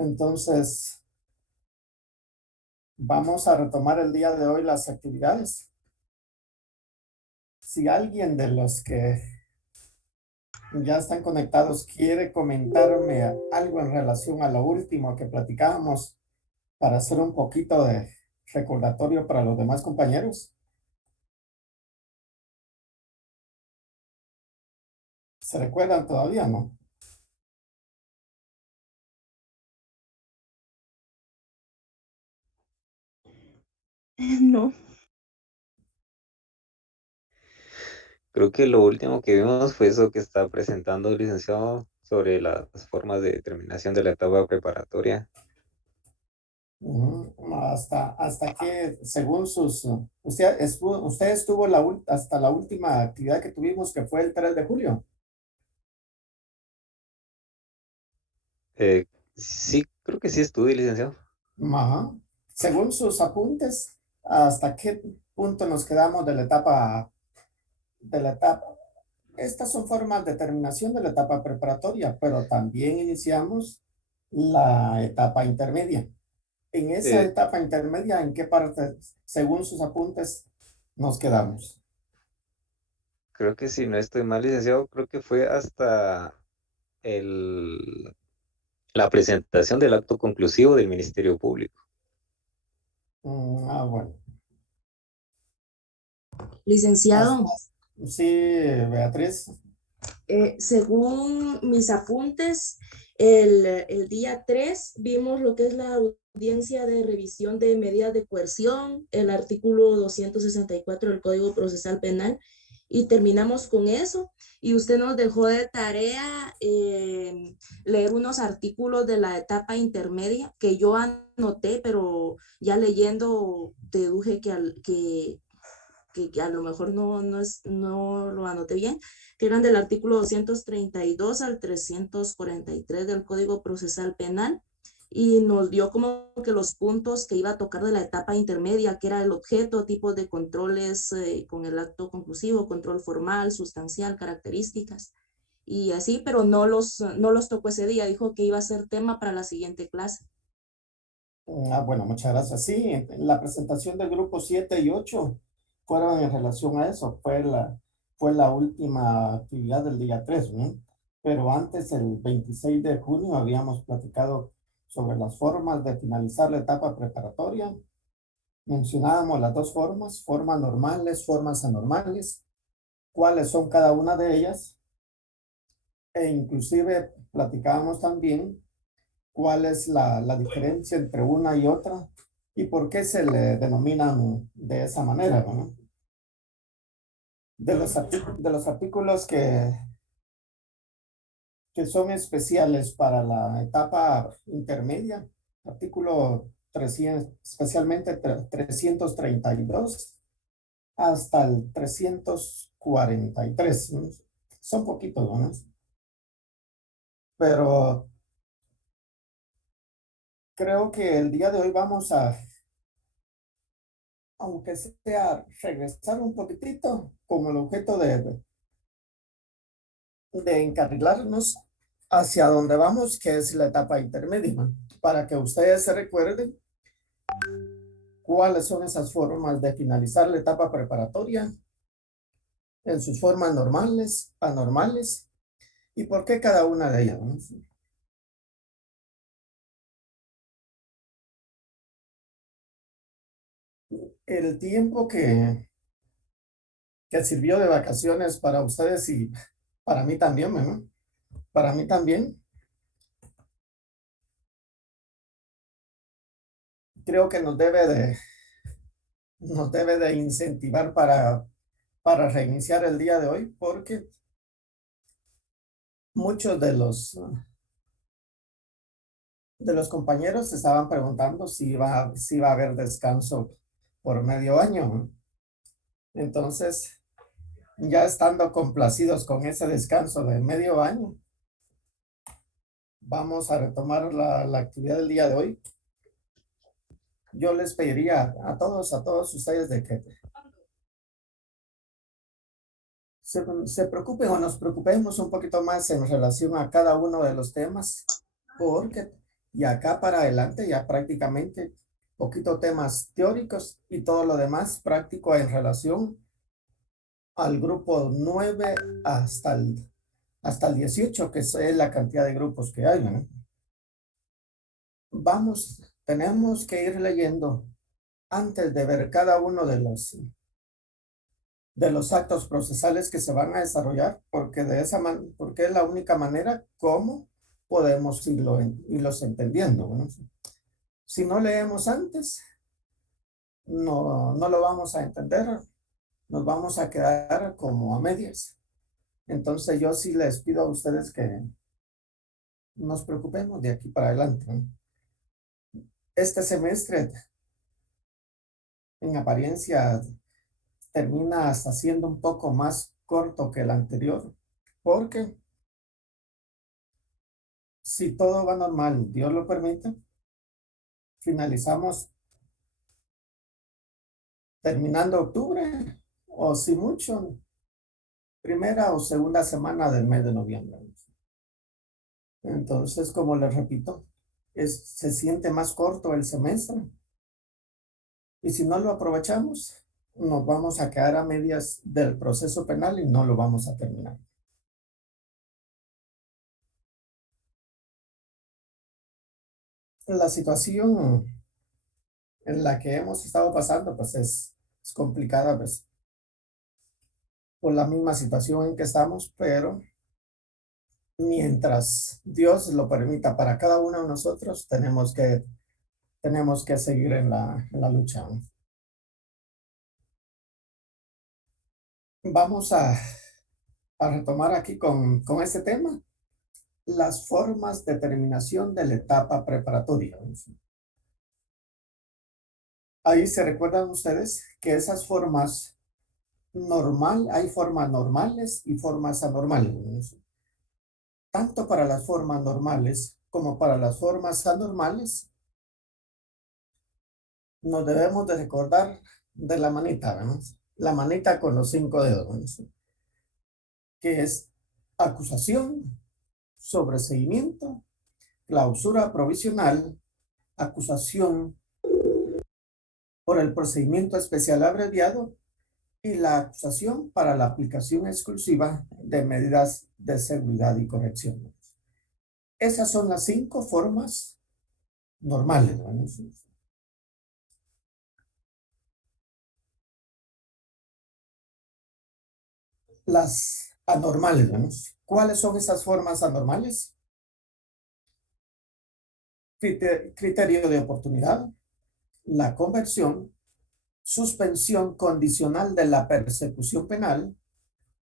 Entonces, vamos a retomar el día de hoy las actividades. Si alguien de los que ya están conectados quiere comentarme algo en relación a lo último que platicábamos para hacer un poquito de recordatorio para los demás compañeros. ¿Se recuerdan todavía, no? No. Creo que lo último que vimos fue eso que está presentando el licenciado sobre las formas de determinación de la etapa preparatoria. Hasta que, según usted estuvo hasta la última actividad que tuvimos, que fue el 3 de julio. Eh, sí, creo que sí estudié, licenciado. Ajá. Según sus apuntes, ¿hasta qué punto nos quedamos de la etapa? Estas son formas de terminación de la etapa preparatoria, pero también iniciamos la etapa intermedia. En esa Eh, etapa intermedia, ¿en qué parte, según sus apuntes, nos quedamos? Creo que si no estoy mal, licenciado, creo que fue hasta el, la presentación del acto conclusivo del Ministerio Público. Bueno. Hasta- Licenciado, sí, Beatriz. según mis apuntes, el día 3 vimos lo que es la audiencia de revisión de medidas de coerción, el artículo 264 del Código Procesal Penal, y terminamos con eso. Y usted nos dejó de tarea leer unos artículos de la etapa intermedia que yo anoté, pero ya leyendo deduje que a lo mejor no lo anoté bien, que eran del artículo 232 al 343 del Código Procesal Penal, y nos dio como que los puntos que iba a tocar de la etapa intermedia, que era el objeto, tipos de controles con el acto conclusivo, control formal, sustancial, características, y así, pero no los tocó ese día, dijo que iba a ser tema para la siguiente clase. Bueno, muchas gracias. Sí, la presentación del grupo 7 y 8 fueron en relación a eso. Fue la última actividad del día 3, ¿no? Pero antes, el 26 de junio, habíamos platicado sobre las formas de finalizar la etapa preparatoria. Mencionábamos las dos formas normales, formas anormales, cuáles son cada una de ellas, e inclusive platicábamos también cuál es la diferencia entre una y otra y por qué se le denominan de esa manera, ¿no? De los artículos que son especiales para la etapa intermedia, artículo 300, especialmente 332 hasta el 343, ¿no? Son poquitos, ¿no? Pero creo que el día de hoy vamos a, aunque sea, regresar un poquitito con el objeto de encarrilarnos hacia donde vamos, que es la etapa intermedia, para que ustedes se recuerden cuáles son esas formas de finalizar la etapa preparatoria en sus formas normales, anormales y por qué cada una de ellas, ¿no? El tiempo que sirvió de vacaciones para ustedes y para mí también, ¿no? Para mí también, creo que nos debe de incentivar para reiniciar el día de hoy, porque muchos de los compañeros se estaban preguntando si va a haber descanso por medio año, ¿no? Entonces, ya estando complacidos con ese descanso de medio año, vamos a retomar la actividad del día de hoy. Yo les pediría a todos ustedes de que se preocupen o nos preocupemos un poquito más en relación a cada uno de los temas, porque Y acá para adelante ya prácticamente poquito temas teóricos y todo lo demás práctico en relación al grupo 9 hasta el 18, que es la cantidad de grupos que hay, ¿no? Tenemos que ir leyendo antes de ver cada uno de los actos procesales que se van a desarrollar, porque porque es la única manera como podemos irlos entendiendo, ¿no? Si no leemos antes, no lo vamos a entender, nos vamos a quedar como a medias. Entonces yo sí les pido a ustedes que nos preocupemos de aquí para adelante, ¿no? Este semestre, en apariencia, termina hasta siendo un poco más corto que el anterior, porque si todo va normal, Dios lo permite, finalizamos terminando octubre, o si mucho, primera o segunda semana del mes de noviembre. Entonces, como les repito, se siente más corto el semestre, y si no lo aprovechamos, nos vamos a quedar a medias del proceso penal y no lo vamos a terminar. La situación en la que hemos estado pasando, pues es complicada, pues, por la misma situación en que estamos, pero mientras Dios lo permita para cada uno de nosotros, tenemos que seguir en la lucha. Vamos a retomar aquí con este tema, las formas de terminación de la etapa preparatoria. Ahí se recuerdan ustedes que esas formas hay formas normales y formas anormales. Tanto para las formas normales como para las formas anormales, nos debemos de recordar de la manita, ¿verdad? La manita con los 5 dedos, ¿verdad? Que es acusación, sobreseimiento, clausura provisional, acusación por el procedimiento especial abreviado y la acusación para la aplicación exclusiva de medidas de seguridad y corrección. Esas son las 5 formas normales, ¿verdad? Las anormales, ¿verdad? ¿Cuáles son esas formas anormales? Criterio de oportunidad, la conversión, suspensión condicional de la persecución penal,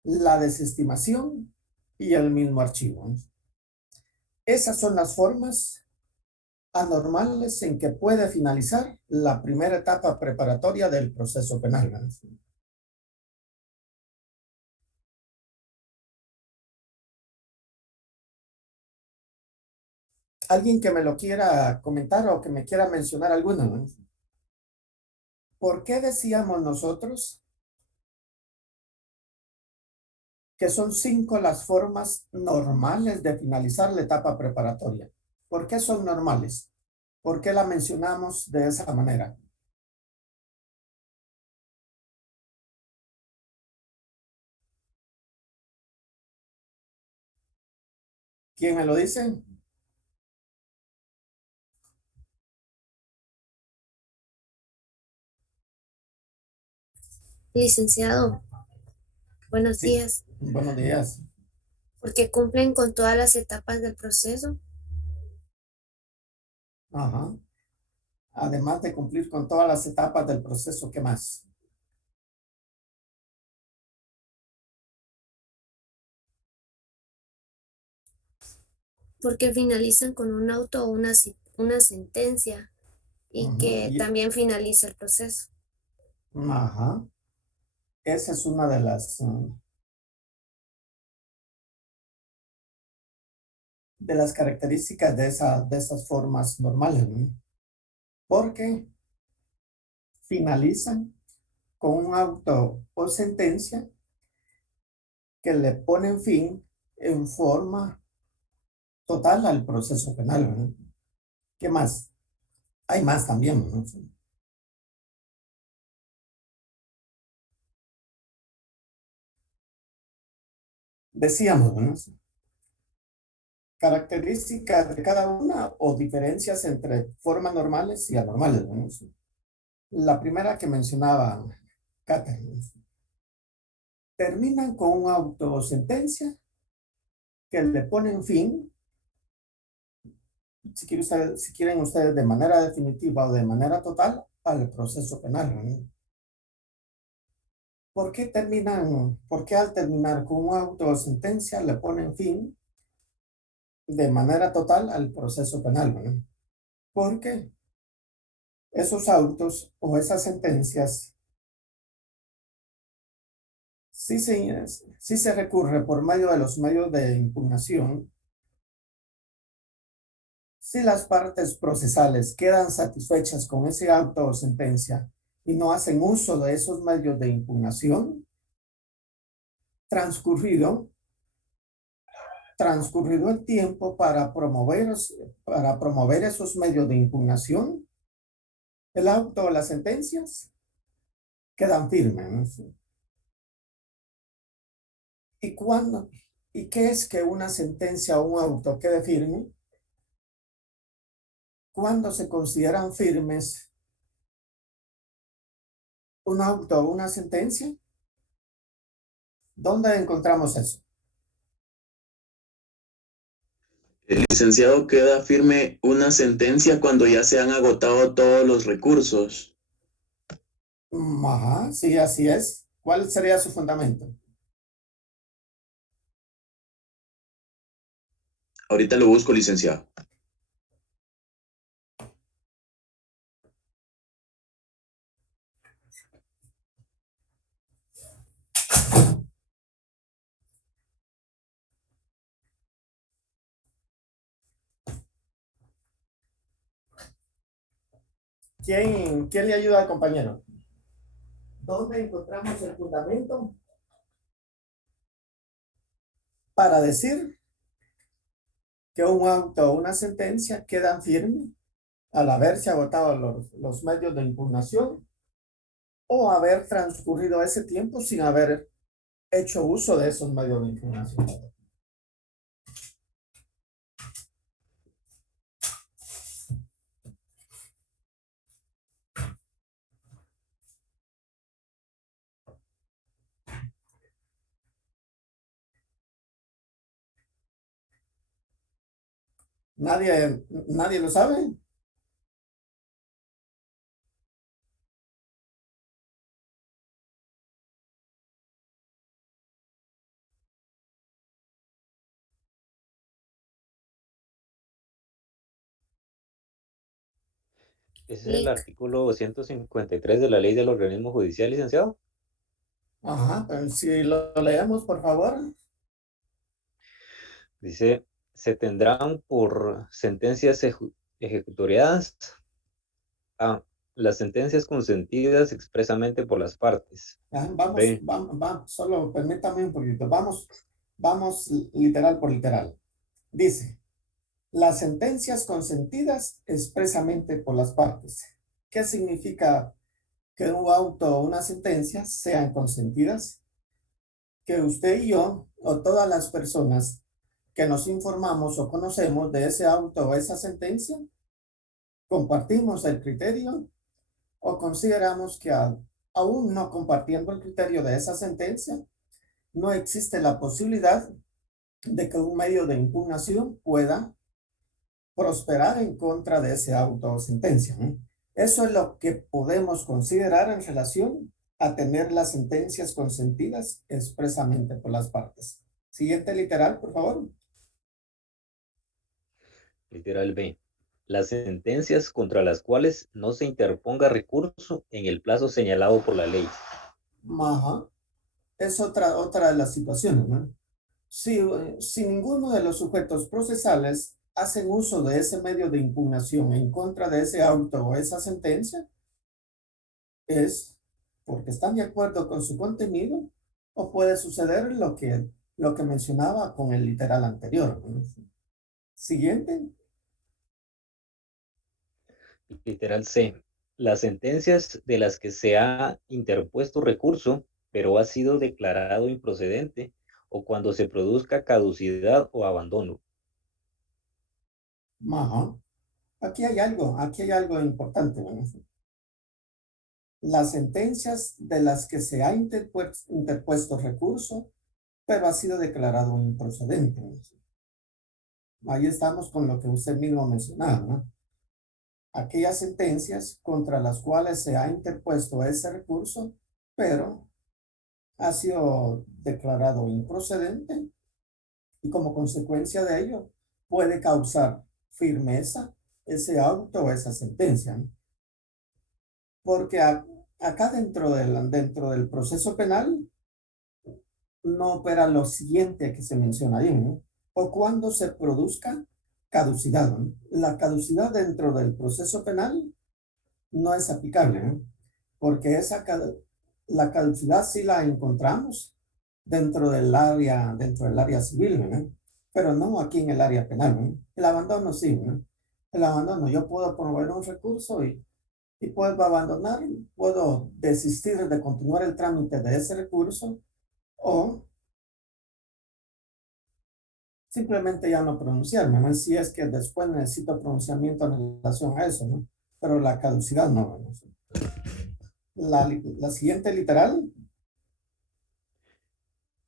la desestimación y el mismo archivo. Esas son las formas anormales en que puede finalizar la primera etapa preparatoria del proceso penal. Alguien que me lo quiera comentar o que me quiera mencionar alguna, ¿no? ¿Por qué decíamos nosotros que son 5 las formas normales de finalizar la etapa preparatoria? ¿Por qué son normales? ¿Por qué la mencionamos de esa manera? ¿Quién me lo dice? Licenciado, buenos Sí, días. buenos días. Porque cumplen con todas las etapas del proceso, Ajá. Además de cumplir con todas las etapas del proceso, ¿qué más? porque finalizan con un auto o una sentencia y Ujú. que también finaliza el proceso. Ajá. Esa es una de las características de esas formas normales, ¿no? Porque finalizan con un auto o sentencia que le ponen fin en forma total al proceso penal, ¿no? ¿Qué más? Hay más también, ¿no? Decíamos, ¿no? Características de cada una o diferencias entre formas normales y anormales, ¿no? La primera que mencionaba Catherine, ¿no? Terminan con una autosentencia que le ponen fin, si quieren ustedes de manera definitiva o de manera total, al proceso penal, ¿no? ¿Por qué al terminar con una autosentencia le ponen fin de manera total al proceso penal, ¿no? Porque esos autos o esas sentencias, si se recurre por medio de los medios de impugnación, si las partes procesales quedan satisfechas con ese auto o sentencia y no hacen uso de esos medios de impugnación, transcurrido el tiempo para promover esos medios de impugnación, el auto o las sentencias quedan firmes, ¿no? ¿Y cuándo? ¿Y qué es que una sentencia o un auto quede firme? ¿Cuándo se consideran firmes un auto o una sentencia? ¿Dónde encontramos eso? El licenciado, queda firme una sentencia cuando ya se han agotado todos los recursos. Ajá, sí, así es. ¿Cuál sería su fundamento? Ahorita lo busco, licenciado. ¿Quién le ayuda al compañero? ¿Dónde encontramos el fundamento para decir que un auto o una sentencia quedan firmes al haberse agotado los medios de impugnación o haber transcurrido ese tiempo sin haber hecho uso de esos medios de impugnación? Nadie lo sabe. Ese es el Clic. artículo 253 de la Ley del Organismo Judicial, licenciado. Ajá, pero si lo leemos, por favor. Dice, se tendrán por sentencias ejecutoriadas a las sentencias consentidas expresamente por las partes. Vamos, B. solo permítame un poquito. Vamos literal por literal. Dice, las sentencias consentidas expresamente por las partes. ¿Qué significa que un auto o una sentencia sean consentidas? Que usted y yo, o todas las personas que nos informamos o conocemos de ese auto o esa sentencia, compartimos el criterio o consideramos que aún no compartiendo el criterio de esa sentencia, no existe la posibilidad de que un medio de impugnación pueda prosperar en contra de ese auto o sentencia, ¿no? Eso es lo que podemos considerar en relación a tener las sentencias consentidas expresamente por las partes. Siguiente literal, por favor. Literal B. Las sentencias contra las cuales no se interponga recurso en el plazo señalado por la ley. Ajá. Es otra de las situaciones, ¿no? Si ninguno de los sujetos procesales hacen uso de ese medio de impugnación en contra de ese auto o esa sentencia, es porque están de acuerdo con su contenido o puede suceder lo que mencionaba con el literal anterior, ¿no? Siguiente. Literal C. Las sentencias de las que se ha interpuesto recurso, pero ha sido declarado improcedente, o cuando se produzca caducidad o abandono. Ajá. Aquí hay algo importante, ¿no? Las sentencias de las que se ha interpuesto recurso, pero ha sido declarado improcedente, ¿no? Ahí estamos con lo que usted mismo mencionaba, ¿no? Aquellas sentencias contra las cuales se ha interpuesto ese recurso, pero ha sido declarado improcedente y como consecuencia de ello puede causar firmeza ese auto o esa sentencia, ¿no? Porque acá dentro del proceso penal no opera lo siguiente que se menciona ahí, ¿no? O cuando se produzca caducidad, ¿no? La caducidad dentro del proceso penal no es aplicable, ¿no? Porque la caducidad sí la encontramos dentro del área civil, ¿no? Pero no aquí en el área penal, ¿no? El abandono sí, ¿no? El abandono, yo puedo promover un recurso y puedo abandonar, puedo desistir de continuar el trámite de ese recurso o simplemente ya no pronunciarme, ¿no? Si es que después necesito pronunciamiento en relación a eso, ¿no? Pero la caducidad no, ¿no? La siguiente literal,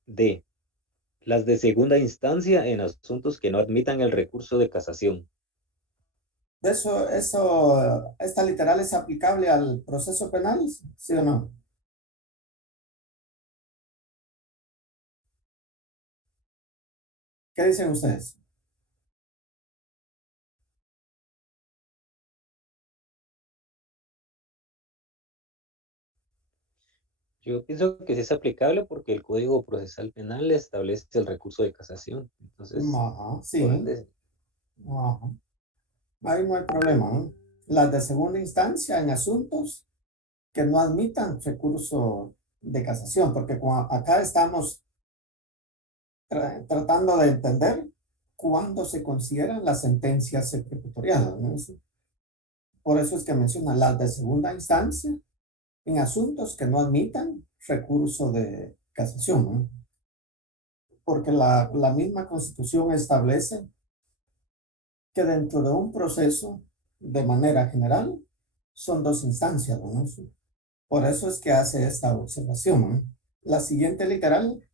D. Las de segunda instancia en asuntos que no admitan el recurso de casación. esta literal es aplicable al proceso penal, ¿sí o no? ¿Qué dicen ustedes? Yo pienso que sí es aplicable porque el Código Procesal Penal establece el recurso de casación. Entonces, Ajá, por sí. ende, Ajá. Ahí no hay problema, ¿no? Las de segunda instancia en asuntos que no admitan recurso de casación, porque acá estamos tratando de entender cuándo se consideran las sentencias ejecutoriadas, ¿no? Por eso es que menciona las de segunda instancia en asuntos que no admitan recurso de casación, ¿no? Porque la misma Constitución establece que dentro de un proceso, de manera general, son dos instancias, ¿no? Por eso es que hace esta observación, ¿no? La siguiente literal,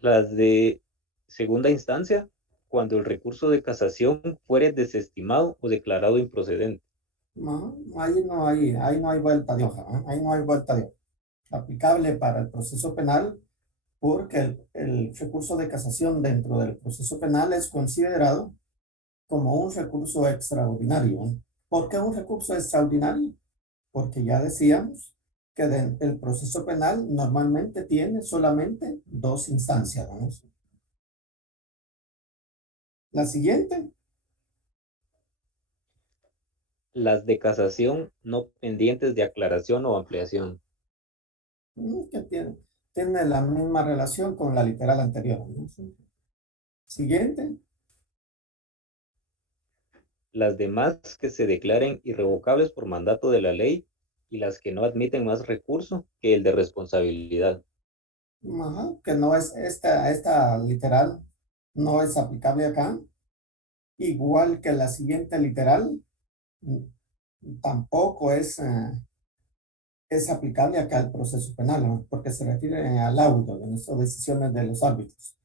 las de segunda instancia, cuando el recurso de casación fuere desestimado o declarado improcedente. no, ahí no hay vuelta de hoja, ¿no? Ahí no hay vuelta de hoja. Aplicable para el proceso penal, porque el recurso de casación dentro del proceso penal es considerado como un recurso extraordinario, ¿no? ¿Por qué un recurso extraordinario? Porque ya decíamos que el proceso penal normalmente tiene solamente dos instancias, ¿no? La siguiente, Las de casación no pendientes de aclaración o ampliación. que tiene la misma relación con la literal anterior, ¿no? Siguiente, Las demás que se declaren irrevocables por mandato de la ley y las que no admiten más recurso que el de responsabilidad. ajá, que no es esta literal, no es aplicable acá, igual que la siguiente literal, tampoco es aplicable acá al proceso penal, ¿no? Porque se refiere al auto, en estas decisiones de los árbitros.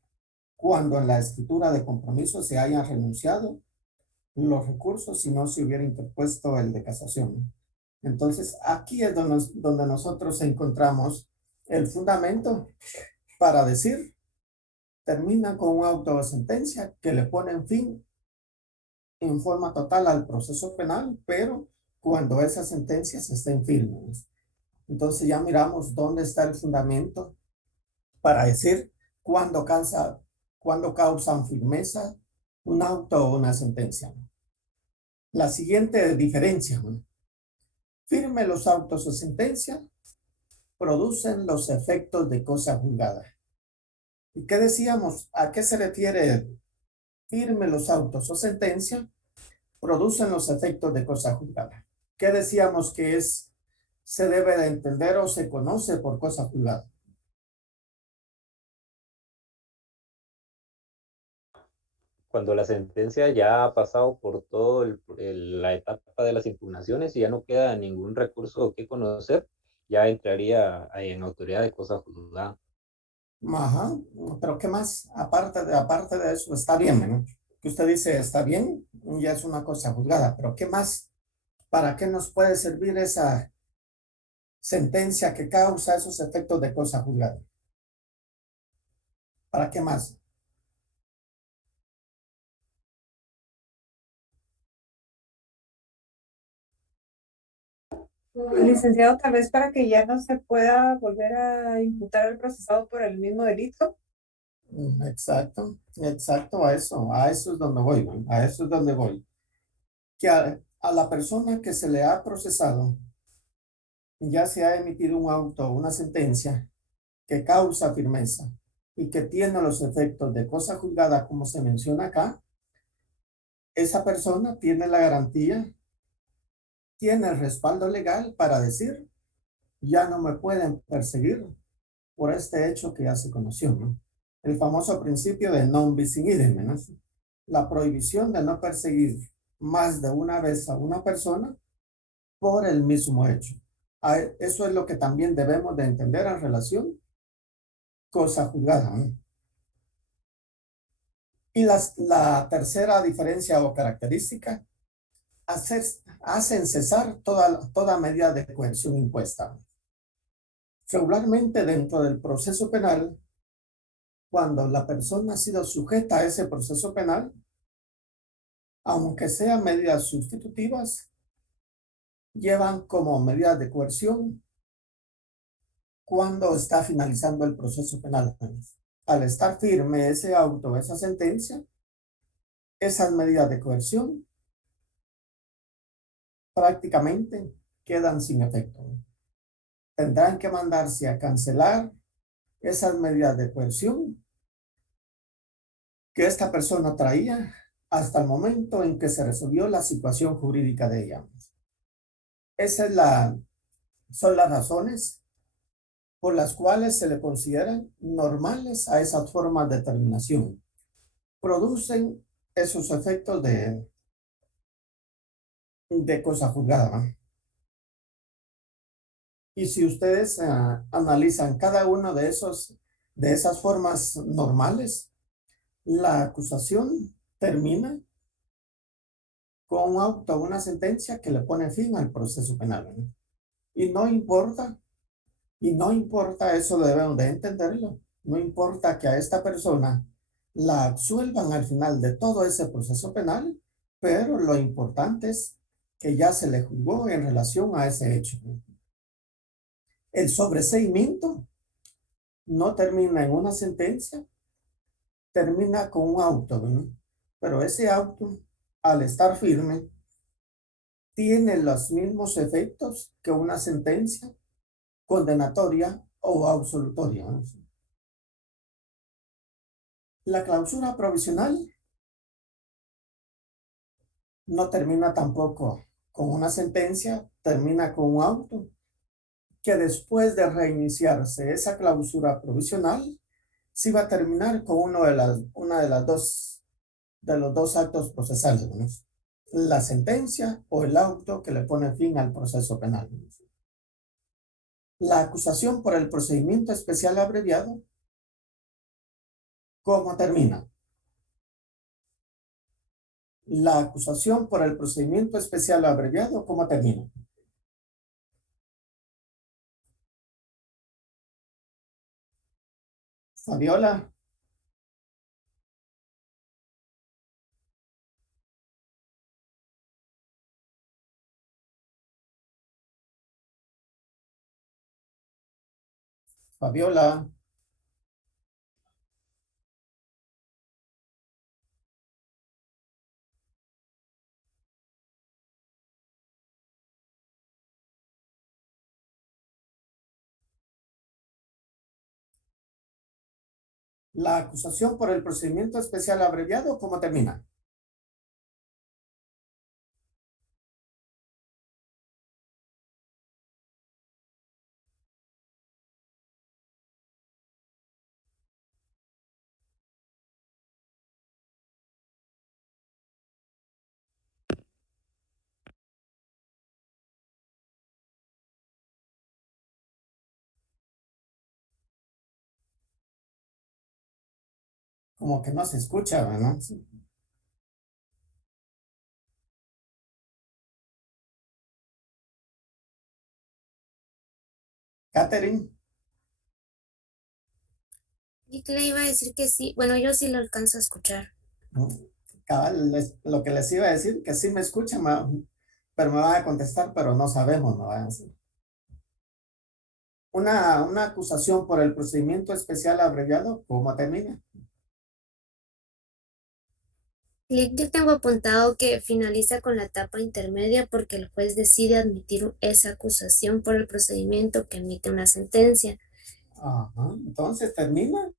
Cuando en la escritura de compromiso se hayan renunciado los recursos si no se hubiera interpuesto el de casación, ¿no? Entonces, aquí es donde nosotros encontramos el fundamento para decir, termina con un auto de sentencia que le pone en fin en forma total al proceso penal, pero cuando esas sentencias estén firmes. Entonces ya miramos dónde está el fundamento para decir cuándo causan firmeza un auto o una sentencia. La siguiente diferencia, ¿no? Firme los autos o sentencia producen los efectos de cosa juzgada. ¿Y qué decíamos? ¿A qué se refiere firme los autos o sentencia, producen los efectos de cosa juzgada. ¿Qué decíamos que es, se debe de entender o se conoce por cosa juzgada? Cuando la sentencia ya ha pasado por todo la etapa de las impugnaciones y ya no queda ningún recurso que conocer, ya entraría en autoridad de cosa juzgada. Ajá, pero ¿qué más? Aparte de eso, está bien, ¿no? Que usted dice, está bien, ya es una cosa juzgada, pero ¿qué más? ¿Para qué nos puede servir esa sentencia que causa esos efectos de cosa juzgada? ¿Para qué más? Licenciado, tal vez para que ya no se pueda volver a imputar al procesado por el mismo delito. Exacto, exacto, a eso es donde voy, ¿no? A eso es donde voy. Que a la persona que se le ha procesado, ya se ha emitido un auto, una sentencia que causa firmeza y que tiene los efectos de cosa juzgada, como se menciona acá, esa persona tiene la garantía, tiene el respaldo legal para decir, ya no me pueden perseguir por este hecho que ya se conoció, ¿no? El famoso principio de non bis in idem, ¿no? La prohibición de no perseguir más de una vez a una persona por el mismo hecho. Eso es lo que también debemos de entender en relación cosa juzgada, ¿no? Y la tercera diferencia o característica, hacen cesar toda medida de coerción impuesta. Regularmente dentro del proceso penal, cuando la persona ha sido sujeta a ese proceso penal, aunque sean medidas sustitutivas, llevan como medidas de coerción cuando está finalizando el proceso penal. Al estar firme ese auto, esa sentencia, esas medidas de coerción prácticamente quedan sin efecto. Tendrán que mandarse a cancelar esas medidas de coerción que esta persona traía hasta el momento en que se resolvió la situación jurídica de ella. Esas son las razones por las cuales se le consideran normales a esas formas de terminación. Producen esos efectos de cosa juzgada, ¿no? Y si ustedes analizan cada uno de esas formas normales, la acusación termina con un auto, una sentencia que le pone fin al proceso penal, ¿no? Y no importa, eso debemos de entenderlo, no importa que a esta persona la absuelvan al final de todo ese proceso penal, pero lo importante es que ya se le juzgó en relación a ese hecho, ¿no? El sobreseimiento no termina en una sentencia, termina con un auto, ¿no? Pero ese auto, al estar firme, tiene los mismos efectos que una sentencia condenatoria o absolutoria, ¿no? La clausura provisional no termina tampoco con una sentencia, termina con un auto que después de reiniciarse esa clausura provisional, sí va a terminar con una de los dos actos procesales, ¿no? La sentencia o el auto que le pone fin al proceso penal. La acusación por el procedimiento especial abreviado, ¿cómo termina? La acusación por el procedimiento especial abreviado, ¿cómo termina? Fabiola. Fabiola. La acusación por el procedimiento especial abreviado, ¿cómo termina? Como que no se escucha, ¿verdad? Sí. Catherine. Y que le iba a decir que sí. Bueno, yo sí lo alcanzo a escuchar. Cabal, lo que les iba a decir, que sí me escuchan, pero me van a contestar, pero no sabemos, no van a decir. Una acusación por el procedimiento especial abreviado, ¿cómo termina? Yo tengo apuntado que finaliza con la etapa intermedia porque el juez decide admitir esa acusación por el procedimiento que emite una sentencia. Ajá, entonces termina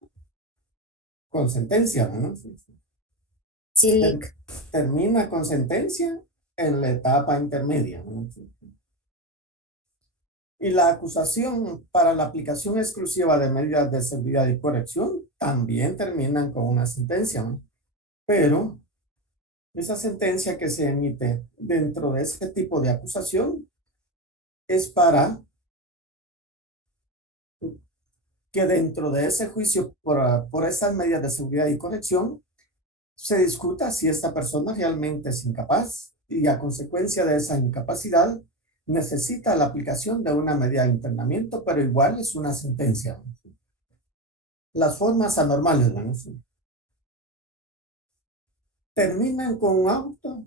con sentencia, ¿no? Sí, sí. Sí, Lick. Termina con sentencia en la etapa intermedia, ¿no? Sí. Y la acusación para la aplicación exclusiva de medidas de seguridad y corrección también terminan con una sentencia, ¿no? Pero esa sentencia que se emite dentro de ese tipo de acusación es para que dentro de ese juicio por esas medidas de seguridad y corrección se discuta si esta persona realmente es incapaz y a consecuencia de esa incapacidad necesita la aplicación de una medida de internamiento, pero igual es una sentencia. Las formas anormales, ¿no? Terminan con un auto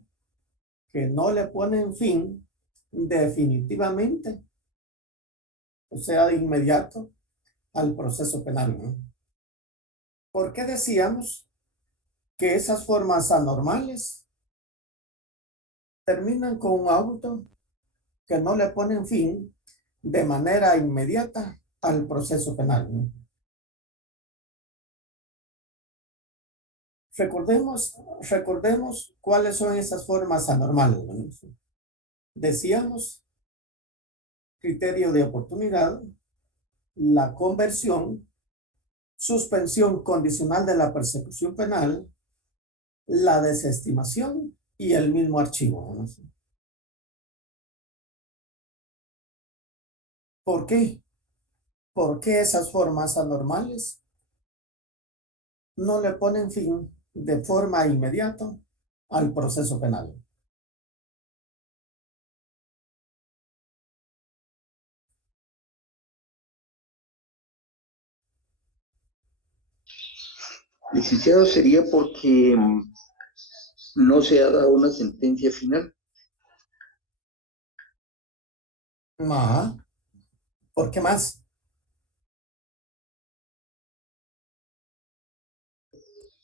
que no le ponen fin definitivamente, o sea, de inmediato al proceso penal, ¿no? ¿Por qué decíamos que esas formas anormales terminan con un auto que no le ponen fin de manera inmediata al proceso penal, ¿no? Recordemos cuáles son esas formas anormales, ¿no? Decíamos criterio de oportunidad, la conversión, suspensión condicional de la persecución penal, la desestimación y el mismo archivo, ¿no? ¿Por qué? ¿Por qué esas formas anormales no le ponen fin de forma inmediata al proceso penal? Licenciado, sería porque no se ha dado una sentencia final. Ajá. ¿Por qué más?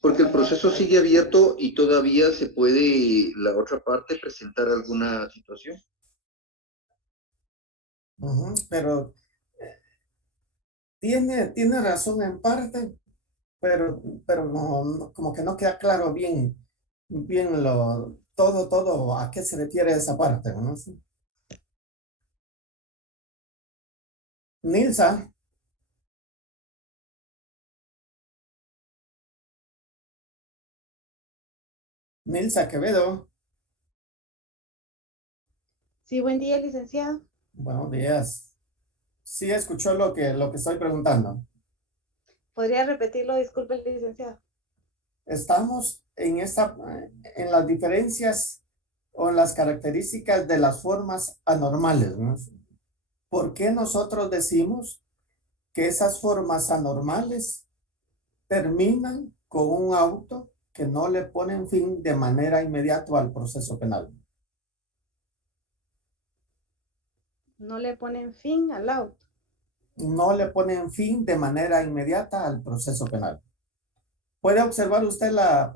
Porque el proceso sigue abierto y todavía se puede la otra parte presentar alguna situación. Pero tiene razón en parte, pero no, como que no queda claro bien todo a qué se refiere esa parte, ¿no? Sí. Nilsa, Nilsa Quevedo, Sí, buen día, licenciado. buenos días. Sí escuchó lo que estoy preguntando. ¿Podría repetirlo? Disculpe, licenciado. Estamos en las diferencias o en las características de las formas anormales, ¿no? ¿Por qué nosotros decimos que esas formas anormales terminan con un auto que no le ponen fin de manera inmediata al proceso penal? No le ponen fin al auto. No le ponen fin de manera inmediata al proceso penal. ¿Puede observar usted la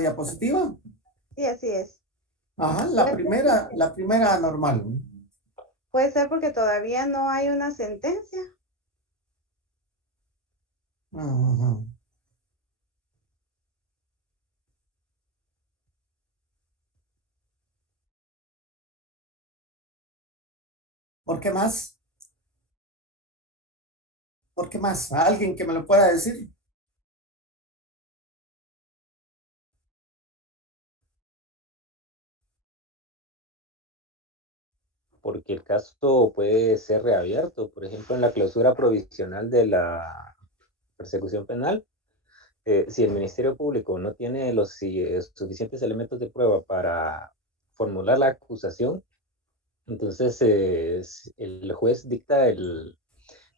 diapositiva? Sí, así es. Ajá, la primera anormal. Puede ser porque todavía no hay una sentencia. ¿Por qué más? ¿Por qué más? ¿Alguien que me lo pueda decir? Porque el caso puede ser reabierto. Por ejemplo, en la clausura provisional de la persecución penal, si el Ministerio Público no tiene los suficientes elementos de prueba para formular la acusación, entonces el juez dicta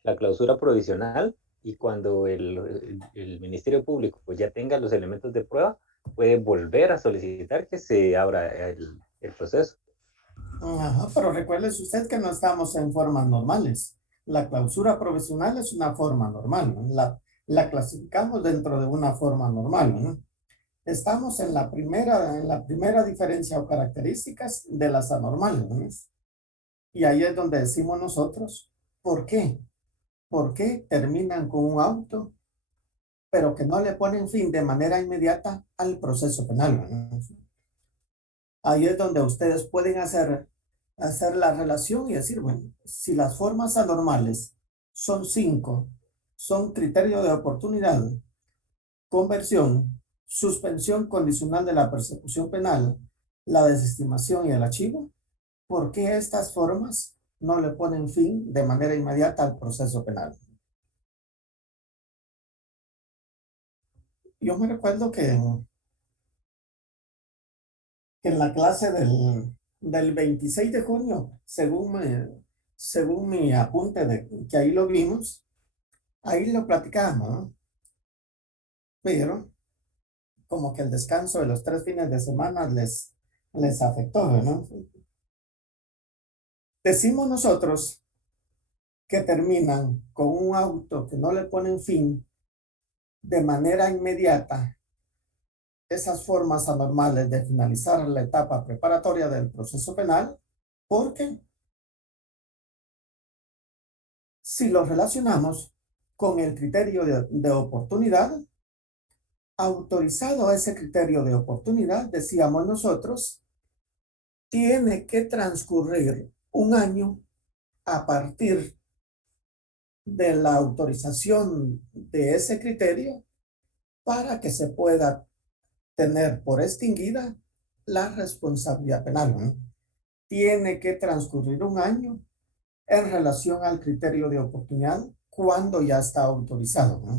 la clausura provisional y cuando el Ministerio Público pues, ya tenga los elementos de prueba, puede volver a solicitar que se abra el proceso. Ajá, pero recuérdese usted que no estamos en formas normales. La clausura provisional es una forma normal, ¿no? La clasificamos dentro de una forma normal, ¿no? Estamos en la primera diferencia o características de las anormales, ¿no? Y ahí es donde decimos nosotros, ¿por qué? ¿Por qué terminan con un auto, pero que no le ponen fin de manera inmediata al proceso penal, ¿no? Ahí es donde ustedes pueden hacer la relación y decir, bueno, si las formas anormales son 5, son criterio de oportunidad, conversión, suspensión condicional de la persecución penal, la desestimación y el archivo, ¿por qué estas formas no le ponen fin de manera inmediata al proceso penal? Yo me recuerdo que en la clase del 26 de junio, según mi apunte de que ahí lo vimos, ahí lo platicamos, ¿no? Pero como que el descanso de los 3 fines de semana les afectó, ¿no? Decimos nosotros que terminan con un auto que no le ponen fin de manera inmediata esas formas anormales de finalizar la etapa preparatoria del proceso penal, porque si lo relacionamos con el criterio de oportunidad, autorizado ese criterio de oportunidad, decíamos nosotros, tiene que transcurrir un año a partir de la autorización de ese criterio para que se pueda tener por extinguida la responsabilidad penal, ¿no? Tiene que transcurrir un año en relación al criterio de oportunidad cuando ya está autorizado, ¿no?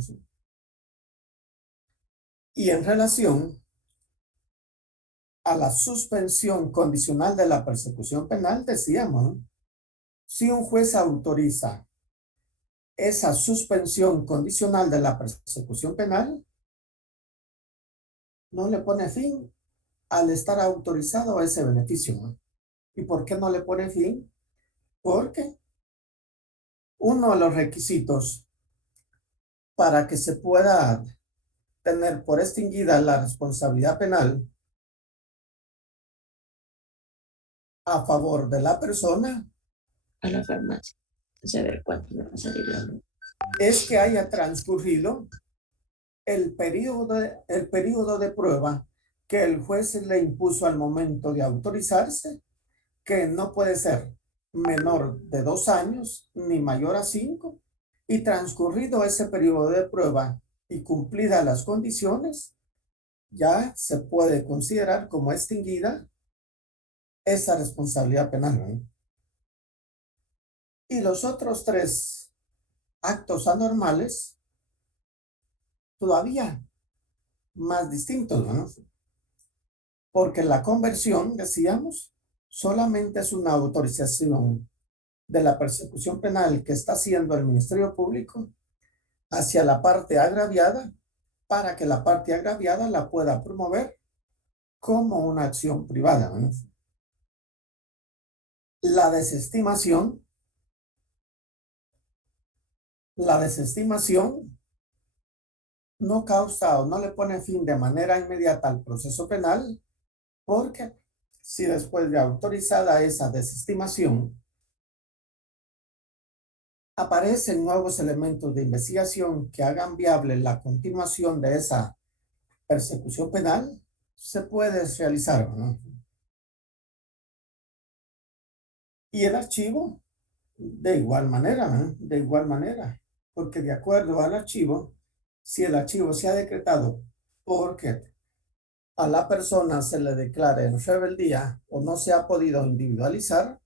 Y en relación a la suspensión condicional de la persecución penal, decíamos, ¿no? Si un juez autoriza esa suspensión condicional de la persecución penal, no le pone fin al estar autorizado ese beneficio, ¿no? ¿Y por qué no le pone fin? Porque uno de los requisitos para que se pueda tener por extinguida la responsabilidad penal a favor de la persona A la farmacia. A ver cuánto me va a salir la luz. es que haya transcurrido el periodo de prueba que el juez le impuso al momento de autorizarse, que no puede ser menor de 2 años ni mayor a 5, y transcurrido ese periodo de prueba y cumplidas las condiciones, ya se puede considerar como extinguida esa responsabilidad penal, ¿no? Y los otros 3 actos anormales todavía más distintos, ¿no? Porque la conversión, decíamos, solamente es una autorización de la persecución penal que está haciendo el Ministerio Público hacia la parte agraviada para que la parte agraviada la pueda promover como una acción privada, ¿no? La desestimación no causa o no le pone fin de manera inmediata al proceso penal, porque si después de autorizada esa desestimación aparecen nuevos elementos de investigación que hagan viable la continuación de esa persecución penal, se puede realizar, ¿no? Y el archivo De igual manera, ¿eh? De igual manera, porque de acuerdo al archivo, si el archivo se ha decretado porque a la persona se le declare en rebeldía o no se ha podido individualizar,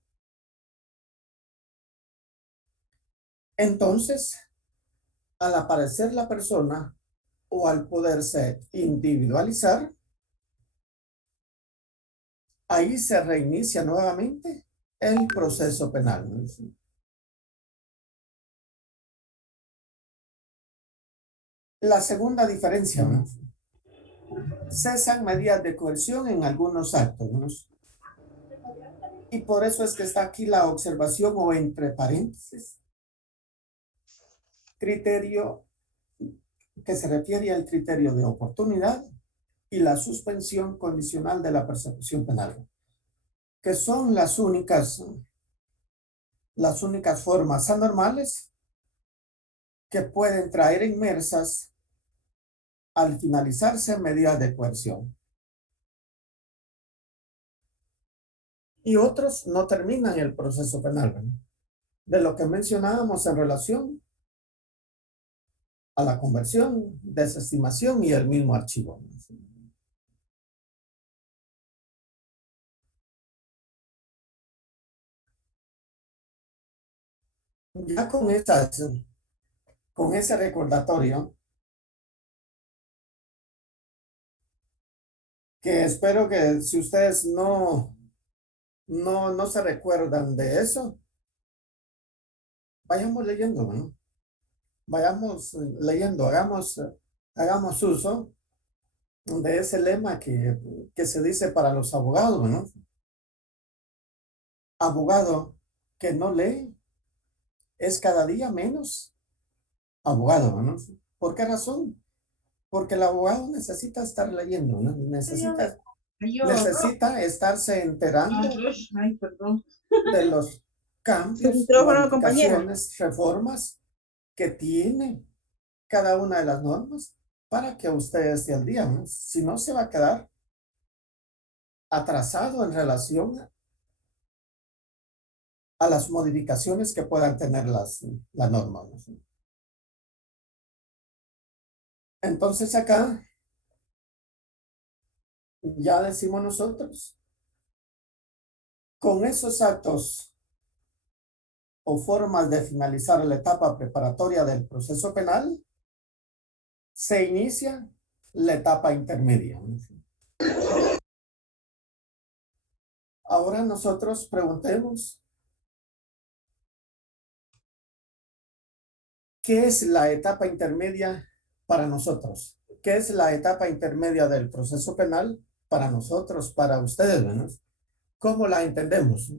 entonces, al aparecer la persona o al poderse individualizar, ahí se reinicia nuevamente el proceso penal. La segunda diferencia, ¿no? Cesan medidas de coerción en algunos actos, ¿no? Y por eso es que está aquí la observación o entre paréntesis, criterio que se refiere al criterio de oportunidad y la suspensión condicional de la persecución penal, que son las únicas formas anormales que pueden traer inmersas al finalizarse medidas de coerción. Y otros no terminan el proceso penal, ¿no? De lo que mencionábamos en relación a la conversión, desestimación y el mismo archivo. Ya con ese recordatorio, que espero que si ustedes no se recuerdan de eso, vayamos leyendo, ¿no? Vayamos leyendo, hagamos uso de ese lema que se dice para los abogados, ¿no? Abogado que no lee es cada día menos abogado, ¿no? ¿Por qué razón? Porque el abogado necesita estar leyendo, ¿no? Necesita estarse enterando de los cambios, modificaciones, reformas que tiene cada una de las normas para que usted esté al día, ¿no? Si no, se va a quedar atrasado en relación a las modificaciones que puedan tener las normas, ¿no? Entonces acá ya decimos nosotros, con esos actos o formas de finalizar la etapa preparatoria del proceso penal, se inicia la etapa intermedia. Ahora nosotros preguntemos, ¿qué es la etapa intermedia para nosotros? ¿Qué es la etapa intermedia del proceso penal para nosotros, para ustedes, ¿no? ¿Cómo la entendemos?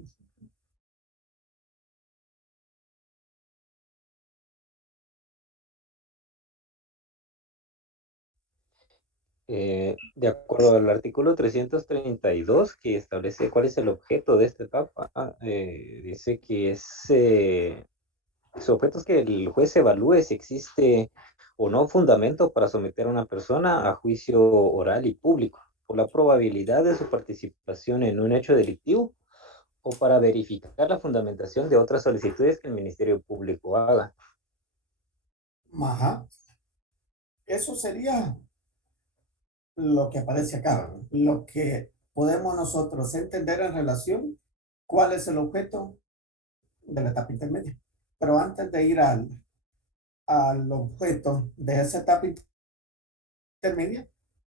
De acuerdo al artículo 332, que establece cuál es el objeto de esta etapa, dice que su objeto es que el juez evalúe si existe o no fundamento para someter a una persona a juicio oral y público, por la probabilidad de su participación en un hecho delictivo o para verificar la fundamentación de otras solicitudes que el Ministerio Público haga. Ajá. Eso sería lo que aparece acá, ¿no? Lo que podemos nosotros entender en relación cuál es el objeto de la etapa intermedia. Pero antes de ir al objeto de esa etapa intermedia,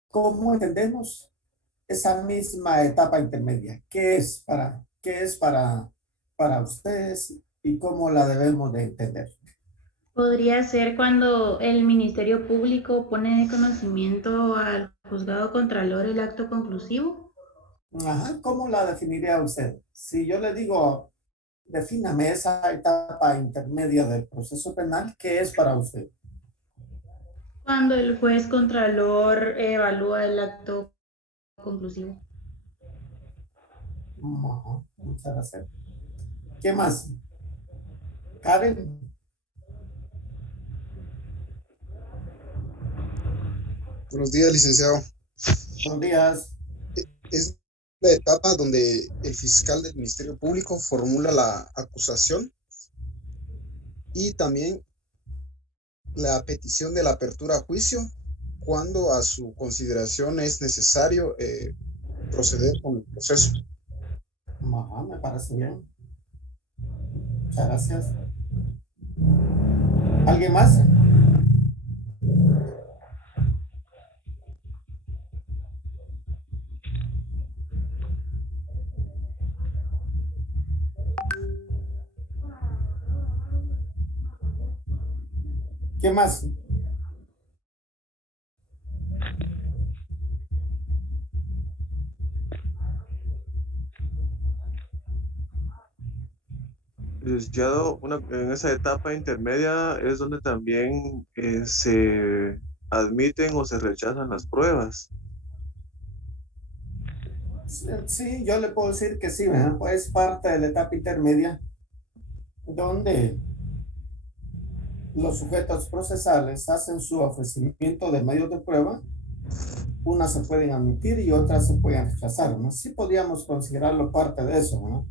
¿cómo entendemos esa misma etapa intermedia? ¿Qué es para ustedes y cómo la debemos de entender? Podría ser cuando el Ministerio Público pone de conocimiento al juzgado contralor el acto conclusivo. Ajá, ¿cómo la definiría usted? Si yo le digo, defíname esa etapa intermedia del proceso penal, ¿qué es para usted? Cuando el juez contralor evalúa el acto conclusivo. Ajá, muchas gracias. ¿Qué más? Karen. Buenos días, licenciado. Buenos días. Es la etapa donde el fiscal del Ministerio Público formula la acusación y también la petición de la apertura a juicio cuando a su consideración es necesario proceder con el proceso. Ajá, me parece bien. Muchas gracias. ¿Alguien más? ¿Qué más? Licenciado, en esa etapa intermedia es donde también se admiten o se rechazan las pruebas. Sí, yo le puedo decir que sí, ¿verdad? Pues parte de la etapa intermedia donde los sujetos procesales hacen su ofrecimiento de medios de prueba. Unas se pueden admitir y otras se pueden rechazar, ¿no? Sí podríamos considerarlo parte de eso, ¿no?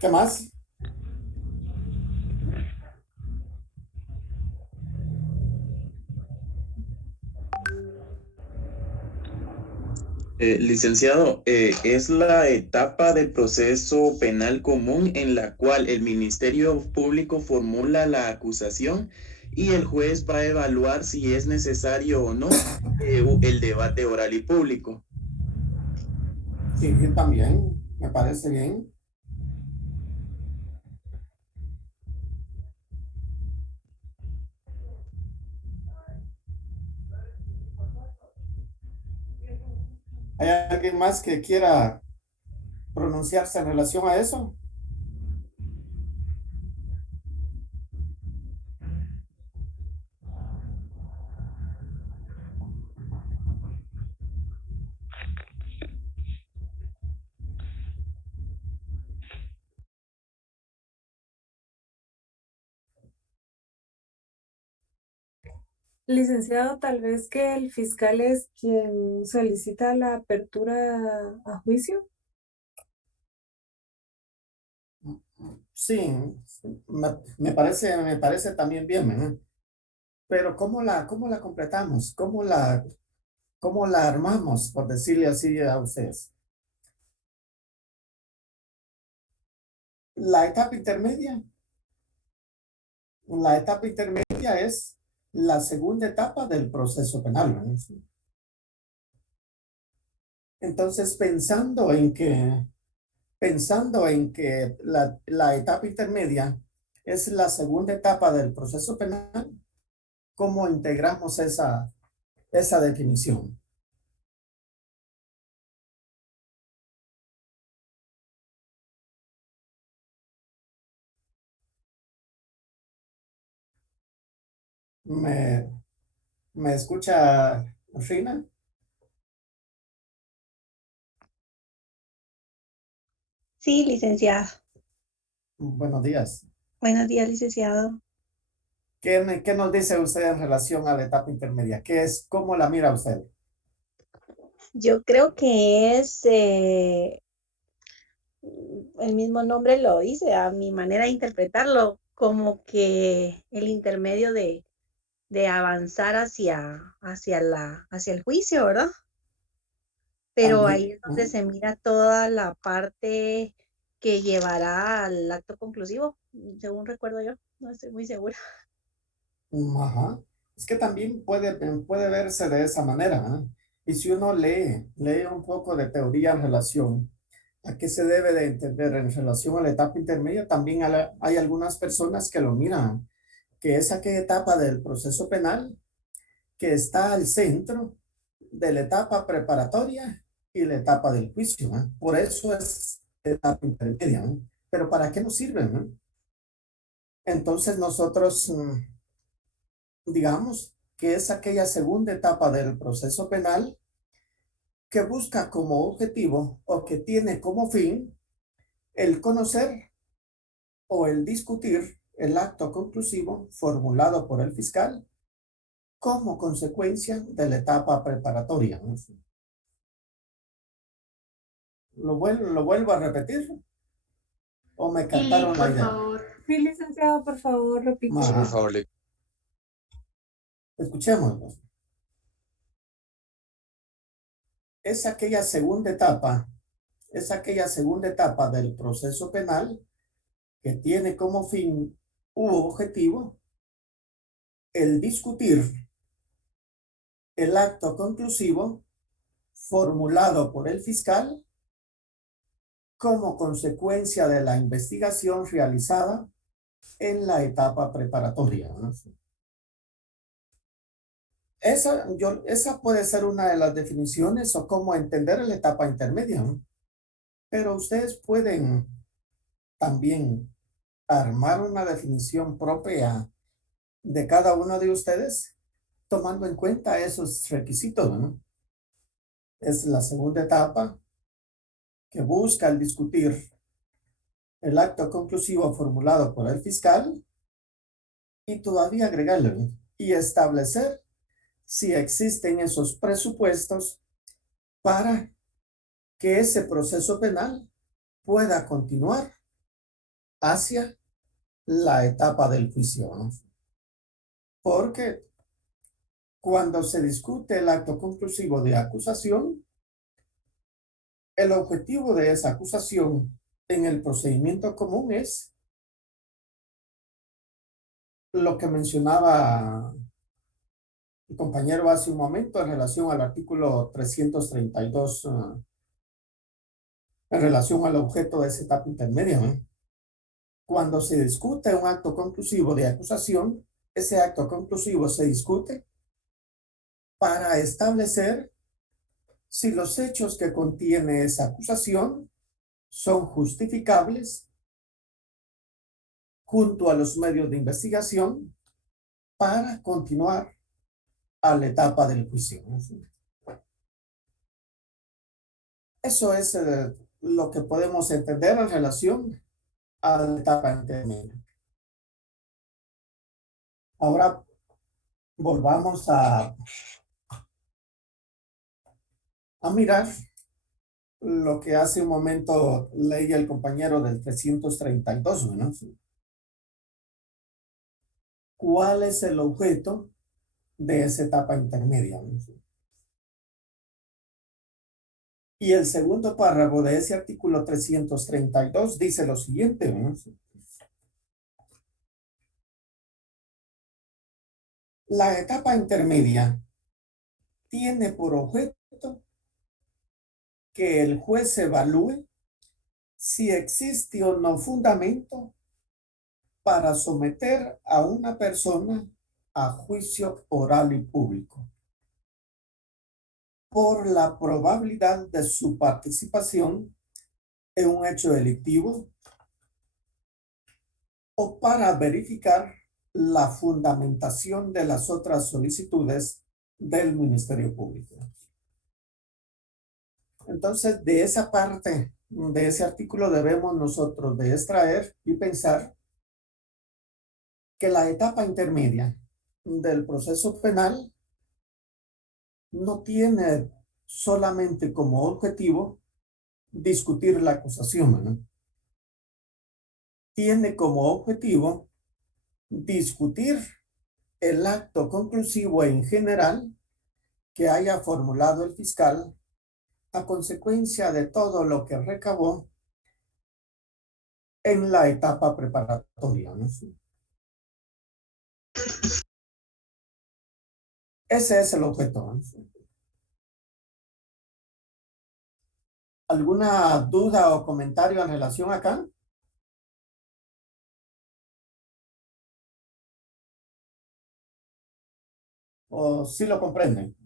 ¿Qué más? Licenciado, es la etapa del proceso penal común en la cual el Ministerio Público formula la acusación y el juez va a evaluar si es necesario o no el debate oral y público. Sí, también me parece bien. ¿Hay alguien más que quiera pronunciarse en relación a eso? Licenciado, tal vez que el fiscal es quien solicita la apertura a juicio. Sí, me parece también bien, ¿no? Pero cómo la completamos? ¿Cómo la armamos, por decirle así a ustedes? La etapa intermedia. La etapa intermedia es la segunda etapa del proceso penal, ¿no? Entonces, pensando en que la etapa intermedia es la segunda etapa del proceso penal, ¿cómo integramos esa definición? ¿Me, me escucha, Rina? Sí, licenciado. Buenos días. Buenos días, licenciado. ¿Qué nos dice usted en relación a la etapa intermedia? ¿Qué es? ¿Cómo la mira usted? Yo creo que es, el mismo nombre lo dice, a mi manera de interpretarlo, como que el intermedio de avanzar hacia el juicio, ¿verdad? Pero ahí es donde se mira toda la parte que llevará al acto conclusivo, según recuerdo yo, no estoy muy segura. Ajá. Es que también puede verse de esa manera, ¿eh? Y si uno lee un poco de teoría en relación a qué se debe de entender en relación a la etapa intermedia, también hay algunas personas que lo miran, que es aquella etapa del proceso penal que está al centro de la etapa preparatoria y la etapa del juicio, ¿eh? Por eso es etapa intermedia, ¿eh? Pero ¿para qué nos sirve, no? Entonces nosotros digamos que es aquella segunda etapa del proceso penal que busca como objetivo o que tiene como fin el conocer o el discutir el acto conclusivo formulado por el fiscal como consecuencia de la etapa preparatoria, ¿no? Lo vuelvo a repetir. ¿O me Y captaron la por idea? favor, Sí, licenciado, por favor, repita. Sí, por Ajá. favor, Escuchemos. Es aquella segunda etapa, del proceso penal que tiene como fin u objetivo el discutir el acto conclusivo formulado por el fiscal como consecuencia de la investigación realizada en la etapa preparatoria, ¿no? Esa puede ser una de las definiciones o cómo entender la etapa intermedia, ¿no? Pero ustedes pueden también armar una definición propia de cada uno de ustedes, tomando en cuenta esos requisitos, ¿no? Es la segunda etapa que busca el discutir el acto conclusivo formulado por el fiscal y todavía agregarle, ¿no? Y establecer si existen esos presupuestos para que ese proceso penal pueda continuar hacia la etapa del juicio, ¿no? Porque cuando se discute el acto conclusivo de acusación, el objetivo de esa acusación en el procedimiento común es lo que mencionaba el compañero hace un momento en relación al artículo 332, en relación al objeto de esa etapa intermedia, ¿no? Cuando se discute un acto conclusivo de acusación, ese acto conclusivo se discute para establecer si los hechos que contiene esa acusación son justificables junto a los medios de investigación para continuar a la etapa del juicio. Eso es lo que podemos entender en relación a la etapa intermedia. Ahora volvamos a mirar lo que hace un momento leía el compañero del 332, ¿no? ¿Cuál es el objeto de esa etapa intermedia? Y el segundo párrafo de ese artículo 332 dice lo siguiente, ¿no? La etapa intermedia tiene por objeto que el juez evalúe si existe o no fundamento para someter a una persona a juicio oral y público por la probabilidad de su participación en un hecho delictivo o para verificar la fundamentación de las otras solicitudes del Ministerio Público. Entonces, de esa parte, de ese artículo debemos nosotros de extraer y pensar que la etapa intermedia del proceso penal no tiene solamente como objetivo discutir la acusación, ¿no? Tiene como objetivo discutir el acto conclusivo en general que haya formulado el fiscal a consecuencia de todo lo que recabó en la etapa preparatoria, ¿no? Ese es el objeto, ¿no? ¿Alguna duda o comentario en relación acá? ¿O sí lo comprenden?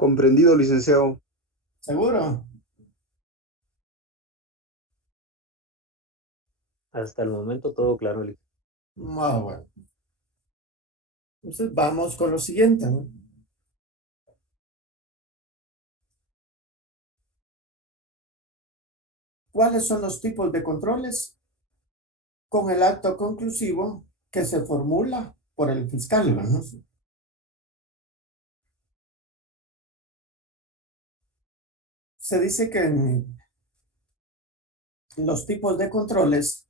comprendido, licenciado. ¿Seguro? Hasta el momento todo claro, Lic. Bueno. Entonces vamos con lo siguiente, ¿no? ¿Cuáles son los tipos de controles con el acto conclusivo que se formula por el fiscal, ¿no? se dice que en los tipos de controles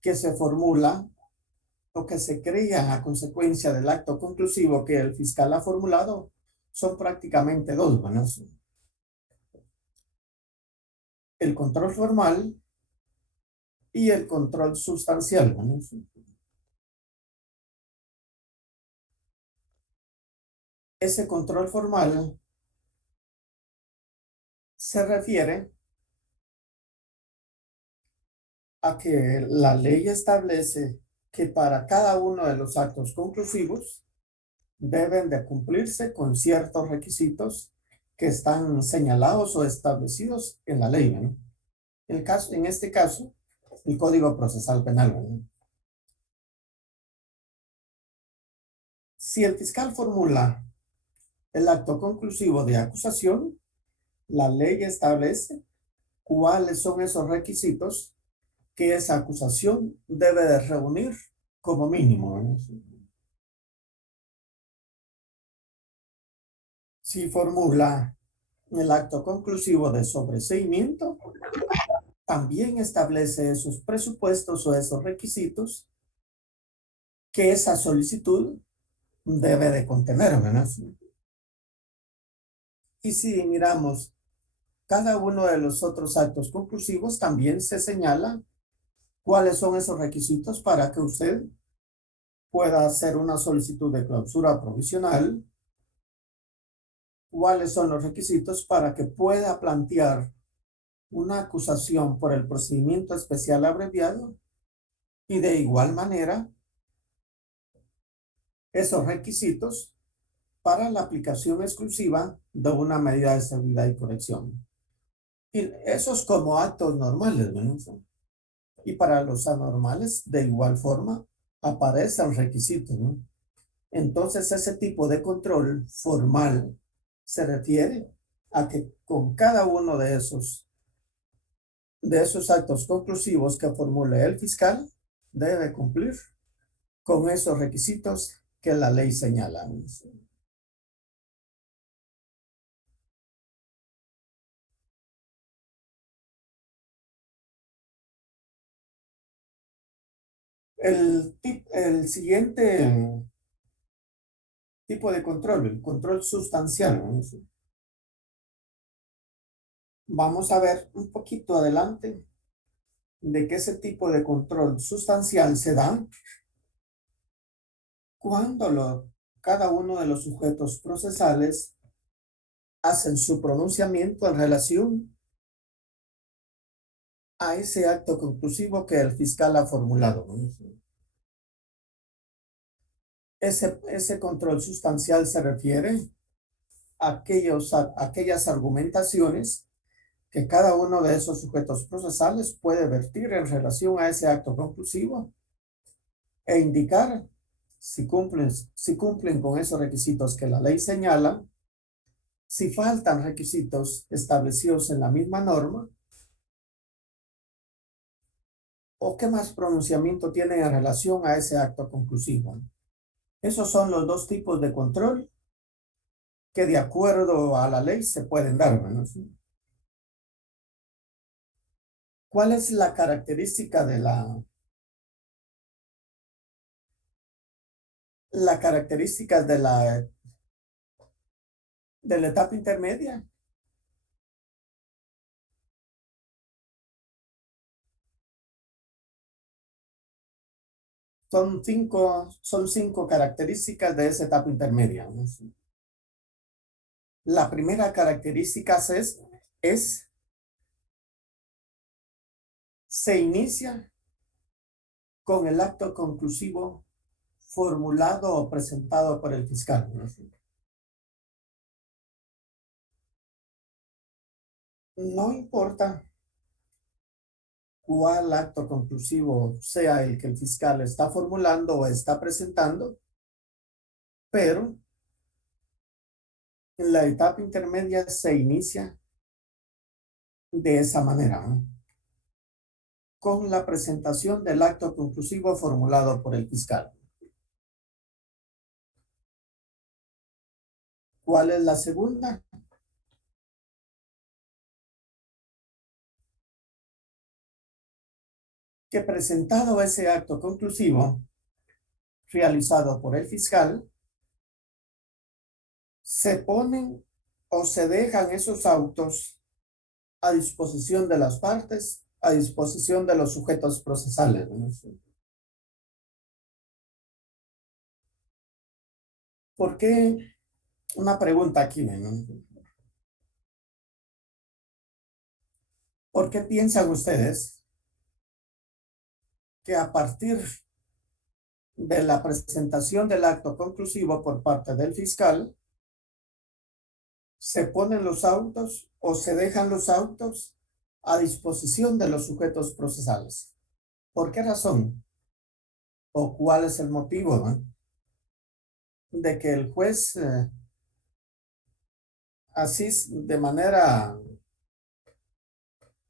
que se formulan o que se crean a consecuencia del acto conclusivo que el fiscal ha formulado son prácticamente dos, ¿no? El control formal y el control sustancial, ¿no? Ese control formal se refiere a que la ley establece que para cada uno de los actos conclusivos deben de cumplirse con ciertos requisitos que están señalados o establecidos en la ley, ¿no? En este caso, el Código Procesal Penal, ¿no? Si el fiscal formula el acto conclusivo de acusación, la ley establece cuáles son esos requisitos que esa acusación debe de reunir como mínimo, ¿no? Si formula el acto conclusivo de sobreseimiento, también establece esos presupuestos o esos requisitos que esa solicitud debe de contener, ¿verdad? Y si miramos cada uno de los otros actos conclusivos, también se señala cuáles son esos requisitos para que usted pueda hacer una solicitud de clausura provisional, cuáles son los requisitos para que pueda plantear una acusación por el procedimiento especial abreviado y de igual manera esos requisitos para la aplicación exclusiva de una medida de seguridad y corrección. Y esos como actos normales, ¿no? Y para los anormales, de igual forma, aparecen requisitos, ¿no? Entonces, ese tipo de control formal se refiere a que con cada uno de esos actos conclusivos que formule el fiscal, debe cumplir con esos requisitos que la ley señala, ¿no? El siguiente tipo de control, el control sustancial, ¿no? Vamos a ver un poquito adelante de que ese tipo de control sustancial se da cuando cada uno de los sujetos procesales hacen su pronunciamiento en relación a ese acto conclusivo que el fiscal ha formulado, ¿no? Ese control sustancial se refiere a aquellas argumentaciones que cada uno de esos sujetos procesales puede vertir en relación a ese acto conclusivo e indicar si cumplen con esos requisitos que la ley señala, si faltan requisitos establecidos en la misma norma, o qué más pronunciamiento tienen en relación a ese acto conclusivo. Esos son los dos tipos de control que de acuerdo a la ley se pueden dar, ¿no? ¿Cuál es la característica de la características de la etapa intermedia? Son cinco características de esa etapa intermedia, ¿no? La primera característica es se inicia con el acto conclusivo formulado o presentado por el fiscal, ¿no? No importa cuál acto conclusivo sea el que el fiscal está formulando o está presentando, pero en la etapa intermedia se inicia de esa manera, ¿no? Con la presentación del acto conclusivo formulado por el fiscal. ¿Cuál es la segunda? que presentado ese acto conclusivo realizado por el fiscal, se ponen o se dejan esos autos a disposición de las partes, a disposición de los sujetos procesales, ¿no? ¿Por qué? Una pregunta aquí, ¿no? ¿Por qué piensan ustedes que a partir de la presentación del acto conclusivo por parte del fiscal, se ponen los autos o se dejan los autos a disposición de los sujetos procesales? ¿Por qué razón? ¿O cuál es el motivo, ¿no? De que el juez así de manera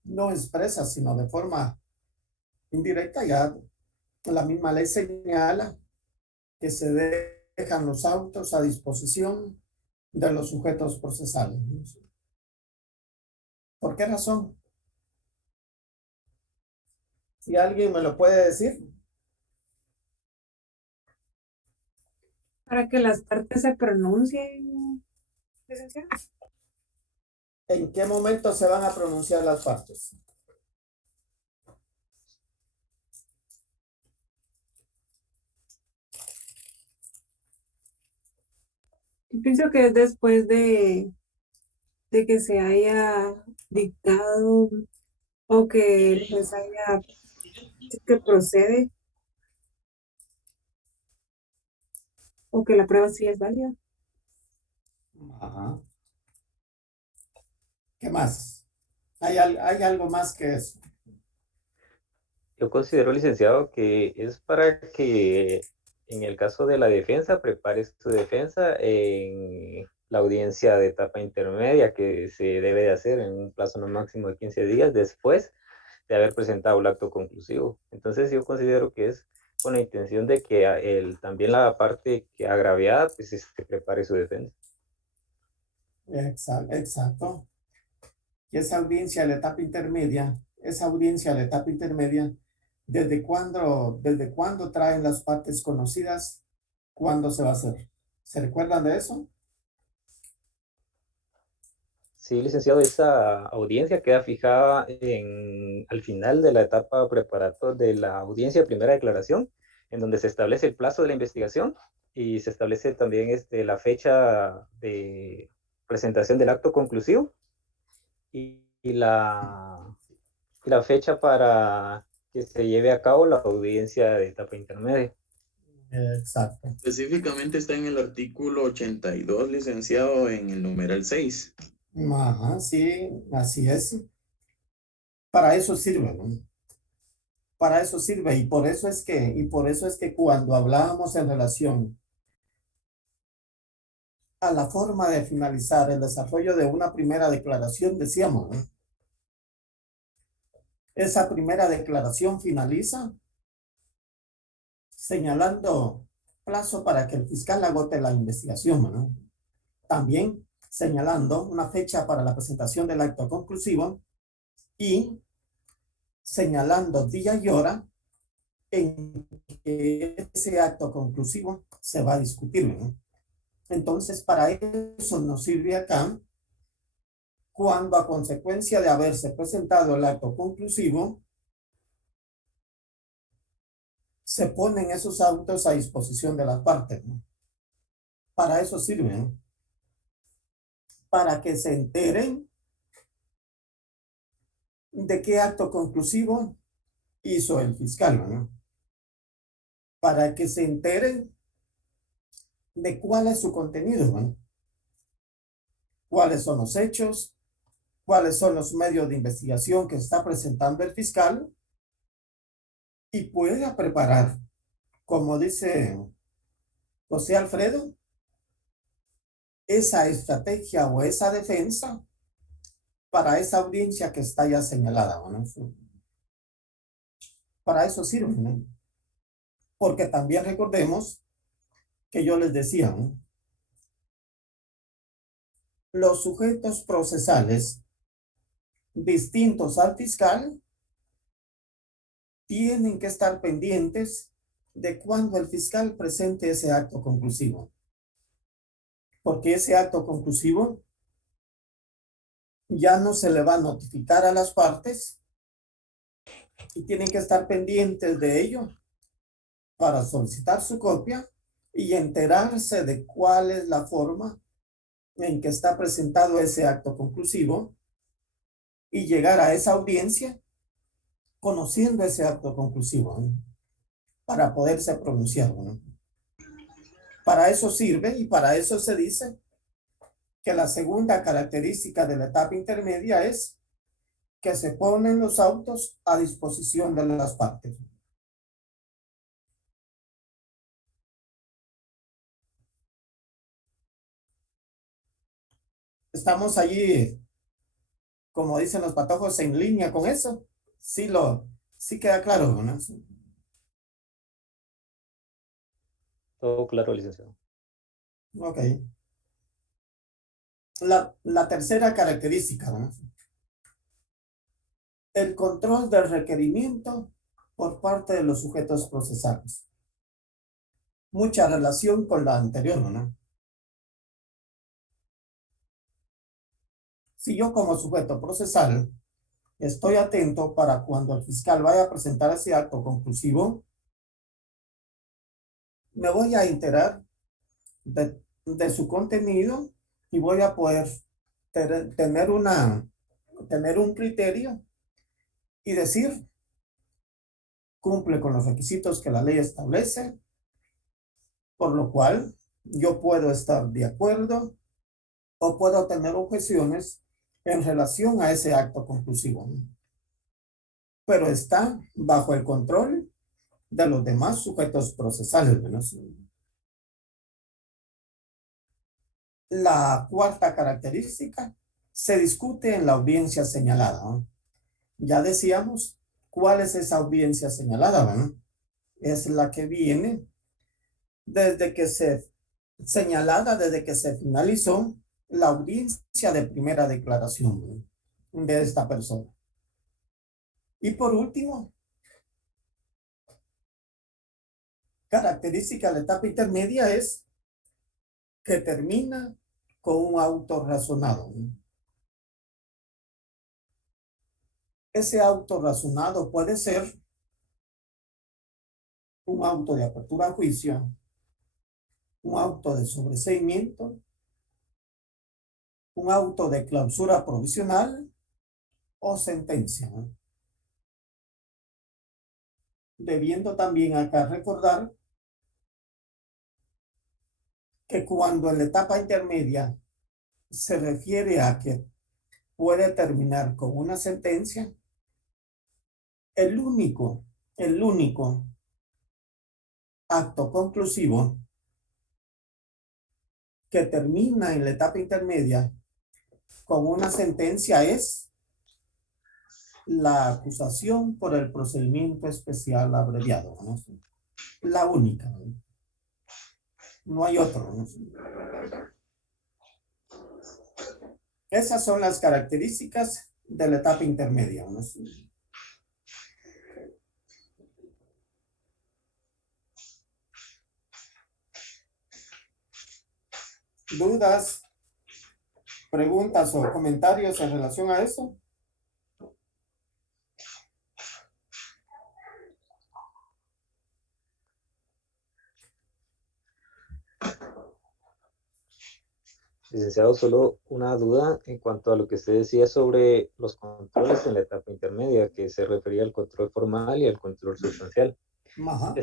no expresa, sino de forma indirecta, ya la misma ley señala que se dejan los autos a disposición de los sujetos procesales? ¿Por qué razón? Si alguien me lo puede decir. Para que las partes se pronuncien, licenciado. ¿En qué momento se van a pronunciar las partes? Yo pienso que es después de que se haya dictado o que el juez haya dicho que procede o que la prueba sí es válida. Ajá. ¿Qué más? ¿Hay algo más que eso? Yo considero, licenciado, que es para que en el caso de la defensa prepare su defensa en la audiencia de etapa intermedia que se debe de hacer en un plazo no máximo de 15 días después de haber presentado el acto conclusivo. Entonces yo considero que es con la intención de que también la parte que agraviada pues prepare su defensa. Exacto. Y esa audiencia de la etapa intermedia, ¿desde cuándo traen las partes conocidas? ¿Cuándo se va a hacer? ¿Se recuerdan de eso? Sí, licenciado, esa audiencia queda fijada al final de la etapa preparatoria de la audiencia de primera declaración, en donde se establece el plazo de la investigación y se establece también la fecha de presentación del acto conclusivo y la fecha para que se lleve a cabo la audiencia de etapa intermedia. Exacto. Específicamente está en el artículo 82, licenciado, en el numeral 6. Ajá, sí, así es. Para eso sirve, ¿no? Para eso sirve, y por eso es que cuando hablábamos en relación a la forma de finalizar el desarrollo de una primera declaración, decíamos, ¿no? Esa primera declaración finaliza señalando plazo para que el fiscal agote la investigación, ¿no? También señalando una fecha para la presentación del acto conclusivo y señalando día y hora en que ese acto conclusivo se va a discutir, ¿no? Entonces, para eso nos sirve acá cuando a consecuencia de haberse presentado el acto conclusivo, se ponen esos autos a disposición de las partes, ¿no? Para eso sirve, ¿no? Para que se enteren de qué acto conclusivo hizo el fiscal, ¿no? Para que se enteren de cuál es su contenido, ¿no? Cuáles son los hechos, cuáles son los medios de investigación que está presentando el fiscal y pueda preparar, como dice José Alfredo, esa estrategia o esa defensa para esa audiencia que está ya señalada, ¿no? Para eso sirve, ¿no? Porque también recordemos que yo les decía, ¿no? Los sujetos procesales distintos al fiscal tienen que estar pendientes de cuando el fiscal presente ese acto conclusivo. Porque ese acto conclusivo ya no se le va a notificar a las partes y tienen que estar pendientes de ello para solicitar su copia y enterarse de cuál es la forma en que está presentado ese acto conclusivo y llegar a esa audiencia conociendo ese acto conclusivo, ¿no? Para poderse pronunciar, ¿no? Para eso sirve y para eso se dice que la segunda característica de la etapa intermedia es que se ponen los autos a disposición de las partes. Estamos allí, como dicen los patojos, en línea con eso. Sí queda claro, ¿no? Todo claro, licenciado. Ok. La tercera característica, ¿no? El control del requerimiento por parte de los sujetos procesales. Mucha relación con la anterior, ¿no? Si yo como sujeto procesal estoy atento para cuando el fiscal vaya a presentar ese acto conclusivo, me voy a enterar de su contenido y voy a poder tener un criterio y decir, cumple con los requisitos que la ley establece, por lo cual yo puedo estar de acuerdo o puedo tener objeciones en relación a ese acto conclusivo. Pero está bajo el control de los demás sujetos procesales, ¿no? La cuarta característica se discute en la audiencia señalada, ¿no? Ya decíamos cuál es esa audiencia señalada, ¿no? Es la que viene desde que se finalizó la audiencia de primera declaración, ¿no?, de esta persona. Y por último, característica de la etapa intermedia es que termina con un auto razonado, ¿no? Ese auto razonado puede ser un auto de apertura a juicio, un auto de sobreseimiento, un auto de clausura provisional o sentencia, ¿no? Debiendo también acá recordar que cuando en la etapa intermedia se refiere a que puede terminar con una sentencia, el único acto conclusivo que termina en la etapa intermedia con una sentencia es la acusación por el procedimiento especial abreviado, ¿no? La única, ¿no? No hay otro, ¿no? Esas son las características de la etapa intermedia, ¿no? ¿Dudas, preguntas o comentarios en relación a eso? Licenciado, solo una duda en cuanto a lo que usted decía sobre los controles en la etapa intermedia, que se refería al control formal y al control sustancial. Ajá.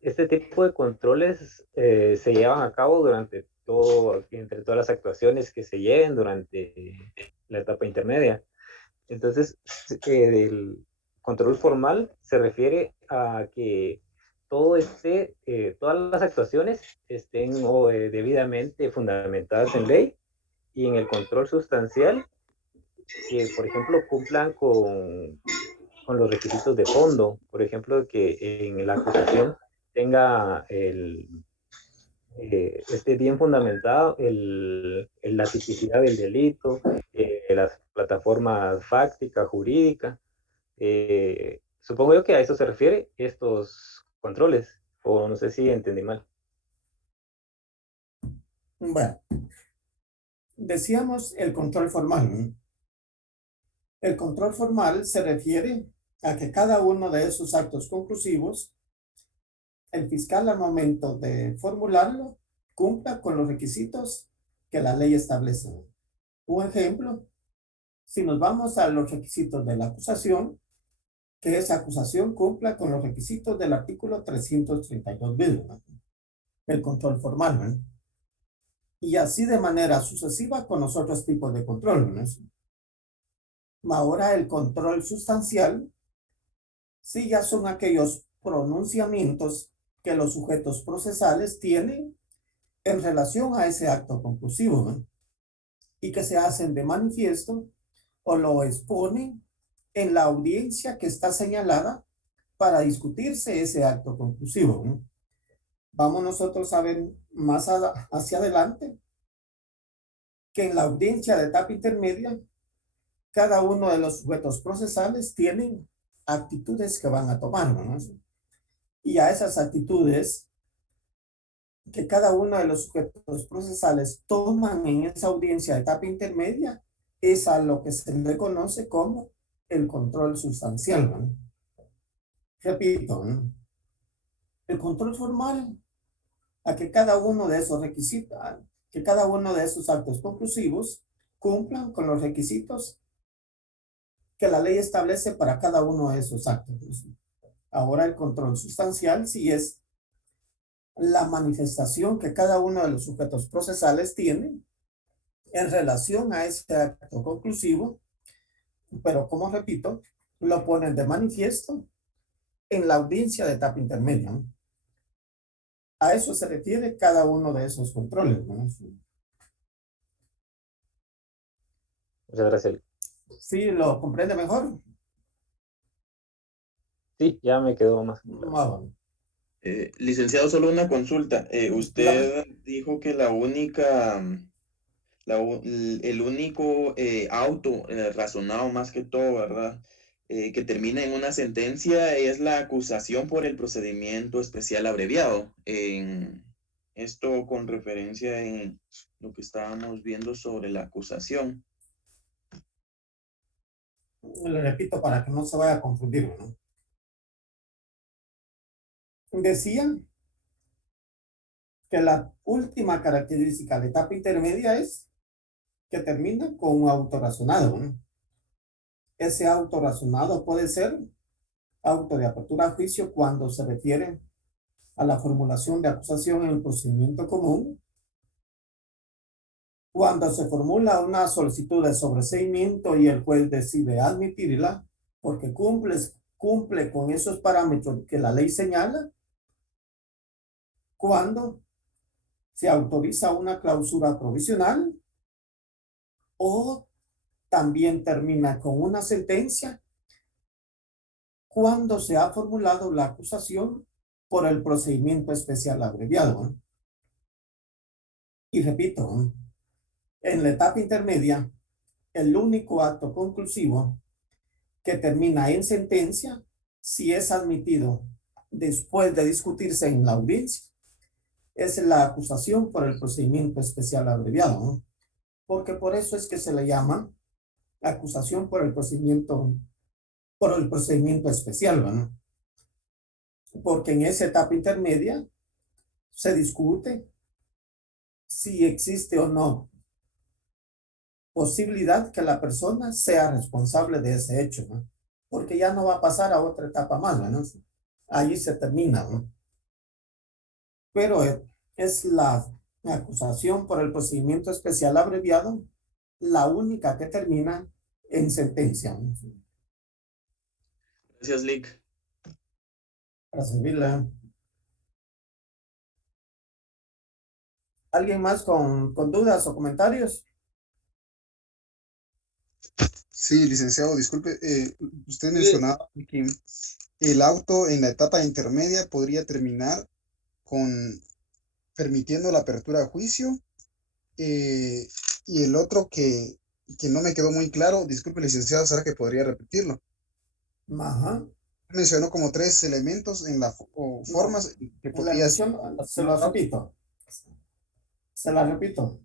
Este tipo de controles se llevan a cabo durante entre todas las actuaciones que se lleven durante la etapa intermedia. Entonces, el control formal se refiere a que todas las actuaciones estén debidamente fundamentadas en ley, y en el control sustancial, que por ejemplo cumplan con los requisitos de fondo, por ejemplo, que en la acusación tenga esté bien fundamentado la tipicidad del delito, las plataformas fáctica, jurídica, Supongo yo que a eso se refiere estos controles, o no sé si entendí mal. Bueno, decíamos el control formal, ¿no? El control formal se refiere a que cada uno de esos actos conclusivos, el fiscal al momento de formularlo, cumpla con los requisitos que la ley establece. Un ejemplo, si nos vamos a los requisitos de la acusación, que esa acusación cumpla con los requisitos del artículo 332 bis, ¿no? El control formal, ¿no? Y así de manera sucesiva con los otros tipos de control, ¿no? Ahora el control sustancial, sí, ya son aquellos pronunciamientos que los sujetos procesales tienen en relación a ese acto conclusivo, ¿no? Y que se hacen de manifiesto o lo exponen en la audiencia que está señalada para discutirse ese acto conclusivo, ¿no? Vamos nosotros a ver más hacia adelante que en la audiencia de etapa intermedia, cada uno de los sujetos procesales tienen actitudes que van a tomar, ¿no? Y a esas actitudes que cada uno de los sujetos procesales toman en esa audiencia de etapa intermedia es a lo que se le conoce como el control sustancial, ¿no? Repito, ¿no? El control formal a que cada uno de esos requisitos, que cada uno de esos actos conclusivos cumplan con los requisitos que la ley establece para cada uno de esos actos. Ahora el control sustancial sí es la manifestación que cada uno de los sujetos procesales tiene en relación a este acto conclusivo, pero como repito, lo ponen de manifiesto en la audiencia de etapa intermedia, ¿no? A eso se refiere cada uno de esos controles, ¿no? Muchas gracias. ¿Sí lo comprende mejor? Sí, ya me quedó más claro. Bueno. Licenciado, solo una consulta. Usted dijo que el único auto razonado más que todo, ¿verdad? Que termina en una sentencia es la acusación por el procedimiento especial abreviado. Esto con referencia en lo que estábamos viendo sobre la acusación. Le repito para que no se vaya a confundir, ¿no? Decían que la última característica de etapa intermedia es que termina con un auto razonado, ¿no? Ese auto razonado puede ser auto de apertura a juicio cuando se refiere a la formulación de acusación en el procedimiento común, cuando se formula una solicitud de sobreseimiento y el juez decide admitirla porque cumple con esos parámetros que la ley señala, cuando se autoriza una clausura provisional o también termina con una sentencia cuando se ha formulado la acusación por el procedimiento especial abreviado, ¿no? Y repito, ¿no? En la etapa intermedia, el único acto conclusivo que termina en sentencia, si es admitido después de discutirse en la audiencia, es la acusación por el procedimiento especial abreviado, ¿no? Porque por eso es que se le llama acusación por el procedimiento especial, ¿no? Porque en esa etapa intermedia se discute si existe o no posibilidad que la persona sea responsable de ese hecho, ¿no? Porque ya no va a pasar a otra etapa más, ¿no? Ahí se termina, ¿no? Pero es la acusación por el procedimiento especial abreviado la única que termina en sentencia, ¿no? Gracias, Lick. Para servirle. ¿Alguien más con dudas o comentarios? Sí, licenciado, disculpe, usted mencionaba que el auto en la etapa intermedia podría terminar con permitiendo la apertura a juicio, y el otro que no me quedó muy claro, disculpe, licenciado, ¿será que podría repetirlo? Ajá. mencionó como 3 elementos en la o formas que La podías. mención, se lo repito. Se la repito.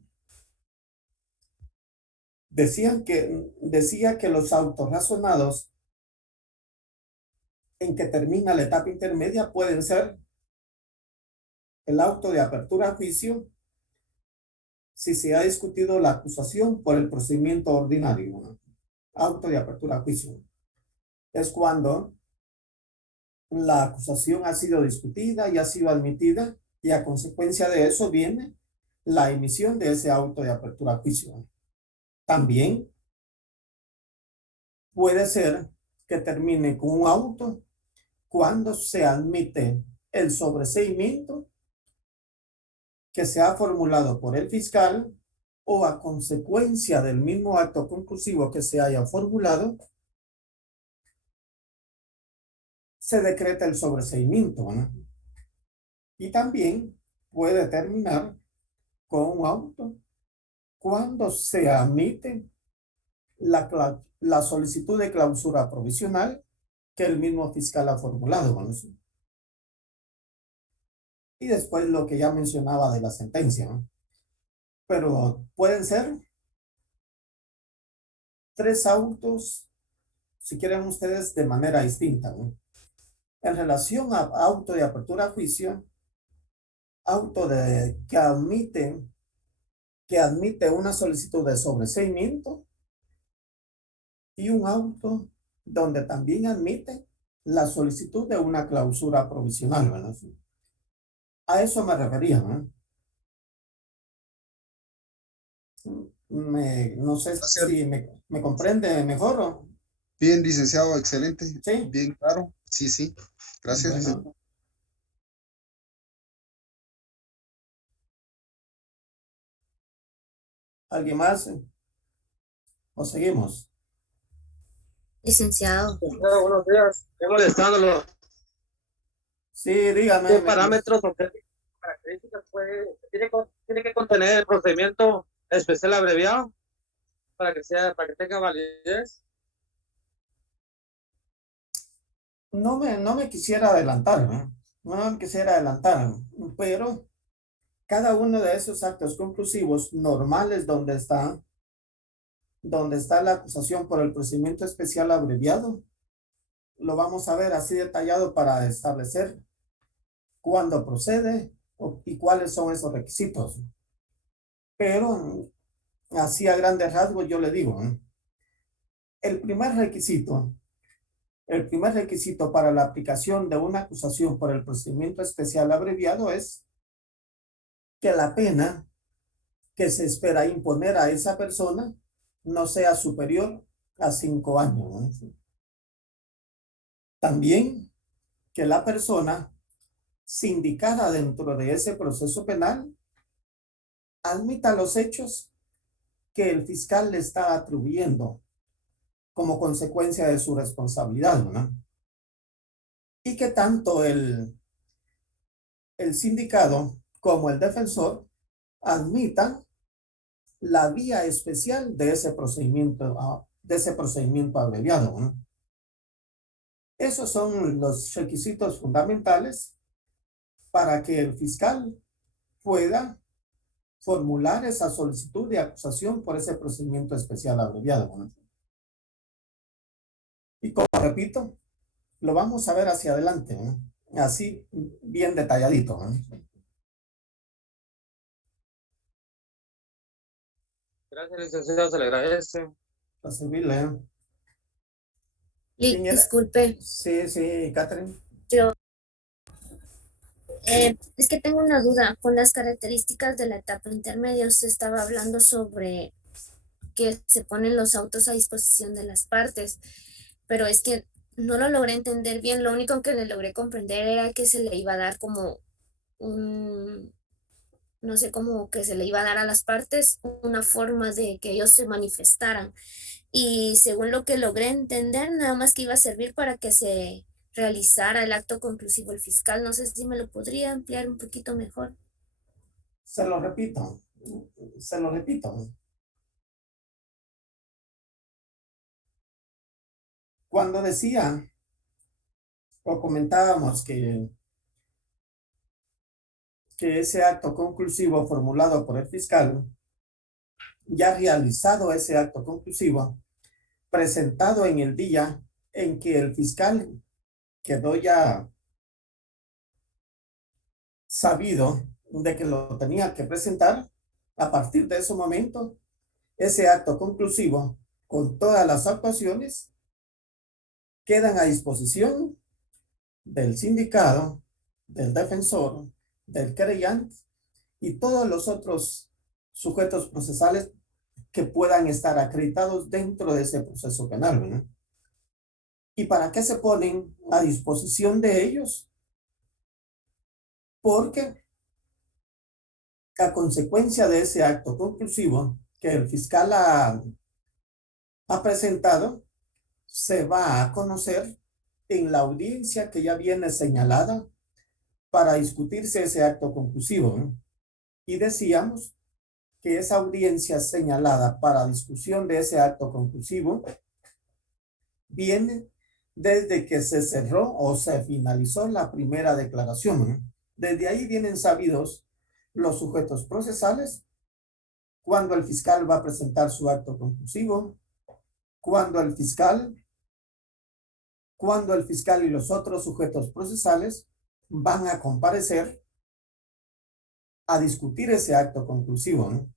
Decía que los autos razonados en que termina la etapa intermedia pueden ser el auto de apertura a juicio si se ha discutido la acusación por el procedimiento ordinario, ¿no? Auto de apertura a juicio. Es cuando la acusación ha sido discutida y ha sido admitida y a consecuencia de eso viene la emisión de ese auto de apertura a juicio. También puede ser que termine con un auto cuando se admite el sobreseimiento que se ha formulado por el fiscal o a consecuencia del mismo acto conclusivo que se haya formulado, se decreta el sobreseimiento, ¿no? Y también puede terminar con un auto cuando se admite la solicitud de clausura provisional que el mismo fiscal ha formulado, ¿no? Y después lo que ya mencionaba de la sentencia, ¿no? Pero pueden ser 3 autos, si quieren ustedes, de manera distinta, ¿no? En relación a auto de apertura a juicio, auto que admite una solicitud de sobreseimiento y un auto donde también admite la solicitud de una clausura provisional, ¿verdad? A eso me refería, ¿no? No sé Gracias. si me comprende mejor o... Bien, licenciado, excelente. Sí. Bien claro. Sí, sí. Gracias, licenciado. Bueno. ¿Alguien más? ¿O seguimos? Licenciado. Buenos días, estoy molestándolo. Sí, dígame. ¿Qué parámetros o qué características tiene que contener el procedimiento especial abreviado para que tenga validez? No me quisiera adelantar, ¿no? No me quisiera adelantar, pero cada uno de esos actos conclusivos normales donde está la acusación por el procedimiento especial abreviado, lo vamos a ver así detallado para establecer cuándo procede y cuáles son esos requisitos. Pero así a grandes rasgos yo le digo, ¿no? El primer requisito para la aplicación de una acusación por el procedimiento especial abreviado es que la pena que se espera imponer a esa persona no sea superior a 5 años, ¿no? También que la persona sindicada dentro de ese proceso penal admita los hechos que el fiscal le está atribuyendo como consecuencia de su responsabilidad, ¿no? Y que tanto el sindicado como el defensor admitan la vía especial de ese procedimiento abreviado, ¿no? Esos son los requisitos fundamentales para que el fiscal pueda formular esa solicitud de acusación por ese procedimiento especial abreviado, ¿no? Y como repito, lo vamos a ver hacia adelante, ¿no? Así bien detalladito, ¿no? Gracias, licenciado, se le agradece. A servirle, ¿eh? Disculpe. Sí, Catherine. Yo, es que tengo una duda con las características de la etapa intermedia. Usted estaba hablando sobre que se ponen los autos a disposición de las partes, pero es que no lo logré entender bien. Lo único que le logré comprender era que se le iba a dar como no sé, como que se le iba a dar a las partes una forma de que ellos se manifestaran. Y según lo que logré entender, nada más que iba a servir para que se realizara el acto conclusivo el fiscal. No sé si me lo podría ampliar un poquito mejor. Se lo repito. Cuando decía o comentábamos que ese acto conclusivo formulado por el fiscal, ya realizado ese acto conclusivo, presentado en el día en que el fiscal quedó ya sabido de que lo tenía que presentar, a partir de ese momento, ese acto conclusivo con todas las actuaciones quedan a disposición del sindicado, del defensor, del querellante y todos los otros sujetos procesales que puedan estar acreditados dentro de ese proceso penal, ¿no? ¿Y para qué se ponen a disposición de ellos? Porque a consecuencia de ese acto conclusivo que el fiscal ha presentado, se va a conocer en la audiencia que ya viene señalada para discutirse ese acto conclusivo, ¿no? Y decíamos que esa audiencia señalada para discusión de ese acto conclusivo viene desde que se cerró o se finalizó la primera declaración, ¿no? Desde ahí vienen sabidos los sujetos procesales, cuando el fiscal va a presentar su acto conclusivo, cuando el fiscal y los otros sujetos procesales van a comparecer a discutir ese acto conclusivo, ¿no?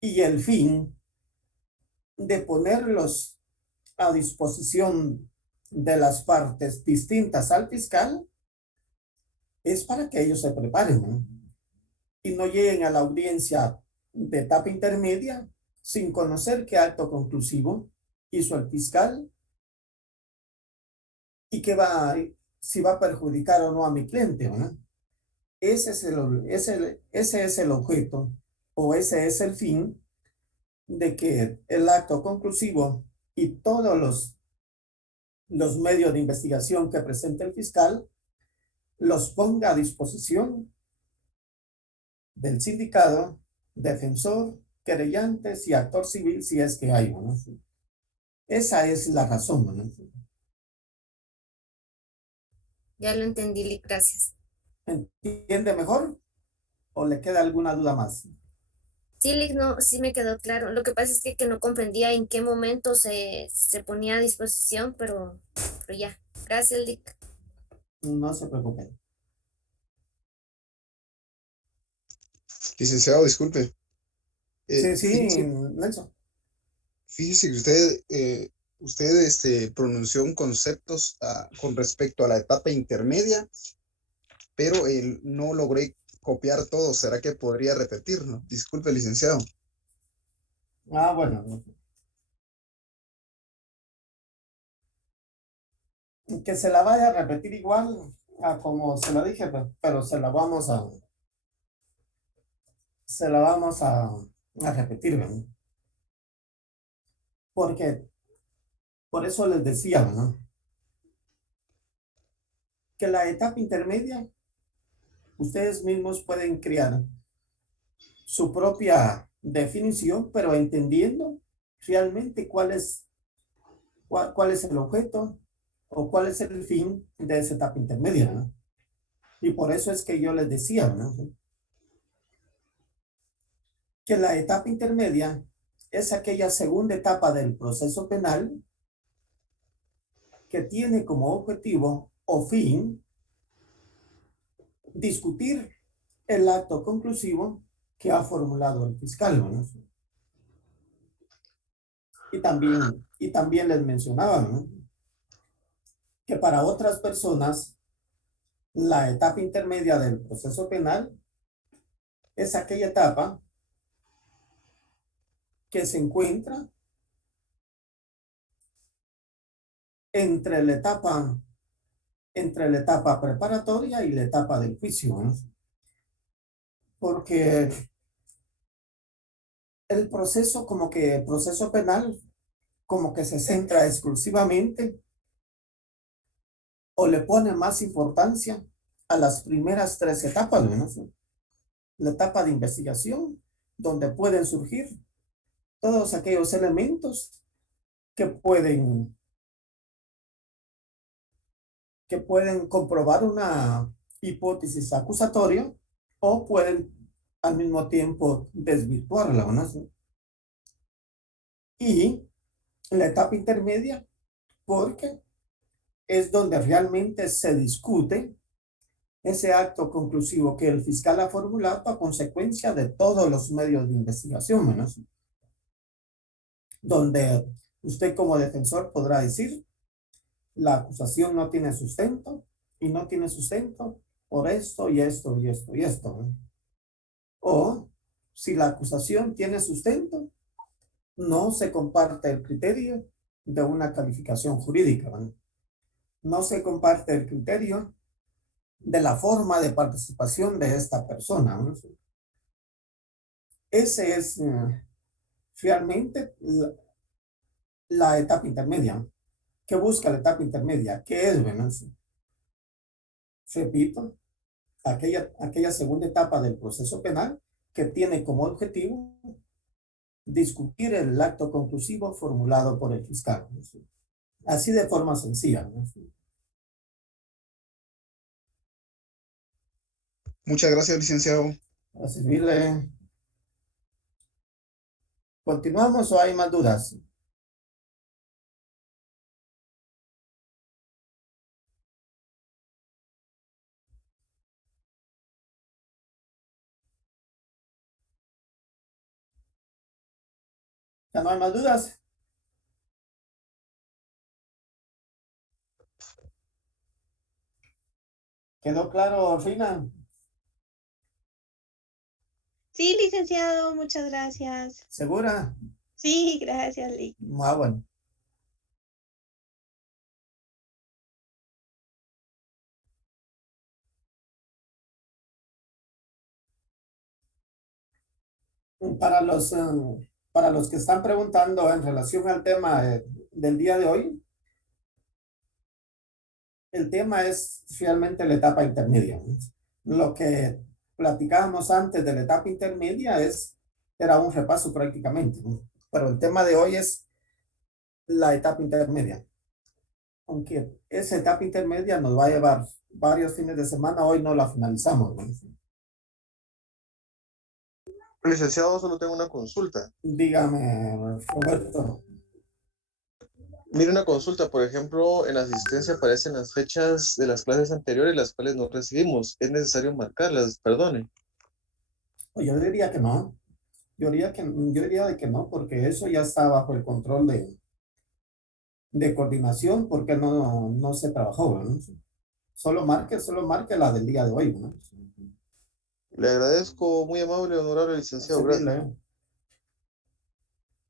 Y el fin de ponerlos a disposición de las partes distintas al fiscal es para que ellos se preparen, ¿no? Y no lleguen a la audiencia de etapa intermedia sin conocer qué acto conclusivo hizo el fiscal y si va a perjudicar o no a mi cliente, ¿no? Ese es el objeto o ese es el fin de que el acto conclusivo y todos los medios de investigación que presente el fiscal los ponga a disposición del sindicado, defensor, querellantes y actor civil si es que hay uno. Esa es la razón, ¿no? Ya lo entendí, Lick, gracias. ¿Entiende mejor o le queda alguna duda más? Sí, Lick, no, sí me quedó claro. Lo que pasa es que no comprendía en qué momento se ponía a disposición, pero ya. Gracias, Lick. No se preocupe. Licenciado, disculpe. Sí, Nelson. Fíjese que usted pronunció un concepto con respecto a la etapa intermedia, pero no logré copiar todo. ¿Será que podría repetirlo? Disculpe, licenciado. Bueno. Que se la vaya a repetir igual a como se la dije, pero se la vamos a repetir, ¿no? Porque por eso les decía, ¿no? Que la etapa intermedia, ustedes mismos pueden crear su propia definición, pero entendiendo realmente cuál es el objeto o cuál es el fin de esa etapa intermedia, ¿no? Y por eso es que yo les decía, ¿no? Que la etapa intermedia es aquella segunda etapa del proceso penal que tiene como objetivo o fin discutir el acto conclusivo que ha formulado el fiscal, ¿no? Y también les mencionaba, ¿no? Que para otras personas la etapa intermedia del proceso penal es aquella etapa que se encuentra entre la etapa preparatoria y la etapa del juicio, ¿no? Porque el proceso penal como que se centra exclusivamente o le pone más importancia a las primeras tres etapas, ¿no? La etapa de investigación, donde pueden surgir todos aquellos elementos que pueden que pueden comprobar una hipótesis acusatoria o pueden al mismo tiempo desvirtuarla, ¿no? Y la etapa intermedia, porque es donde realmente se discute ese acto conclusivo que el fiscal ha formulado a consecuencia de todos los medios de investigación, ¿no? Donde usted como defensor podrá decir, la acusación no tiene sustento y no tiene sustento por esto y esto y esto y esto, ¿no? O si la acusación tiene sustento, no se comparte el criterio de una calificación jurídica, ¿no? No se comparte el criterio de la forma de participación de esta persona, ¿no? Ese es realmente la etapa intermedia. ¿Qué busca la etapa intermedia? ¿Qué es, bueno? Repito, aquella segunda etapa del proceso penal que tiene como objetivo discutir el acto conclusivo formulado por el fiscal, ¿no? Así de forma sencilla, ¿no? Muchas gracias, licenciado. Para servirle. ¿Continuamos o hay más dudas? ¿Ya no hay más dudas? ¿Quedó claro, Rina? Sí, licenciado, muchas gracias. ¿Segura? Sí, gracias, Lic. Ah, bueno. Para los que están preguntando en relación al tema del día de hoy, el tema es realmente la etapa intermedia, ¿no? Lo que platicábamos antes de la etapa intermedia era un repaso prácticamente, ¿no? Pero el tema de hoy es la etapa intermedia. Aunque esa etapa intermedia nos va a llevar varios fines de semana, hoy no la finalizamos, ¿no? Licenciado, solo tengo una consulta. Dígame, Roberto. Mire, una consulta, por ejemplo, en la asistencia aparecen las fechas de las clases anteriores, las cuales no recibimos. ¿Es necesario marcarlas? Perdone. Yo diría que no. Yo diría de que no, porque eso ya está bajo el control de coordinación, porque no se trabajó, ¿no? Solo marque la del día de hoy, ¿no? Le agradezco, muy amable, honorable licenciado. Gracias.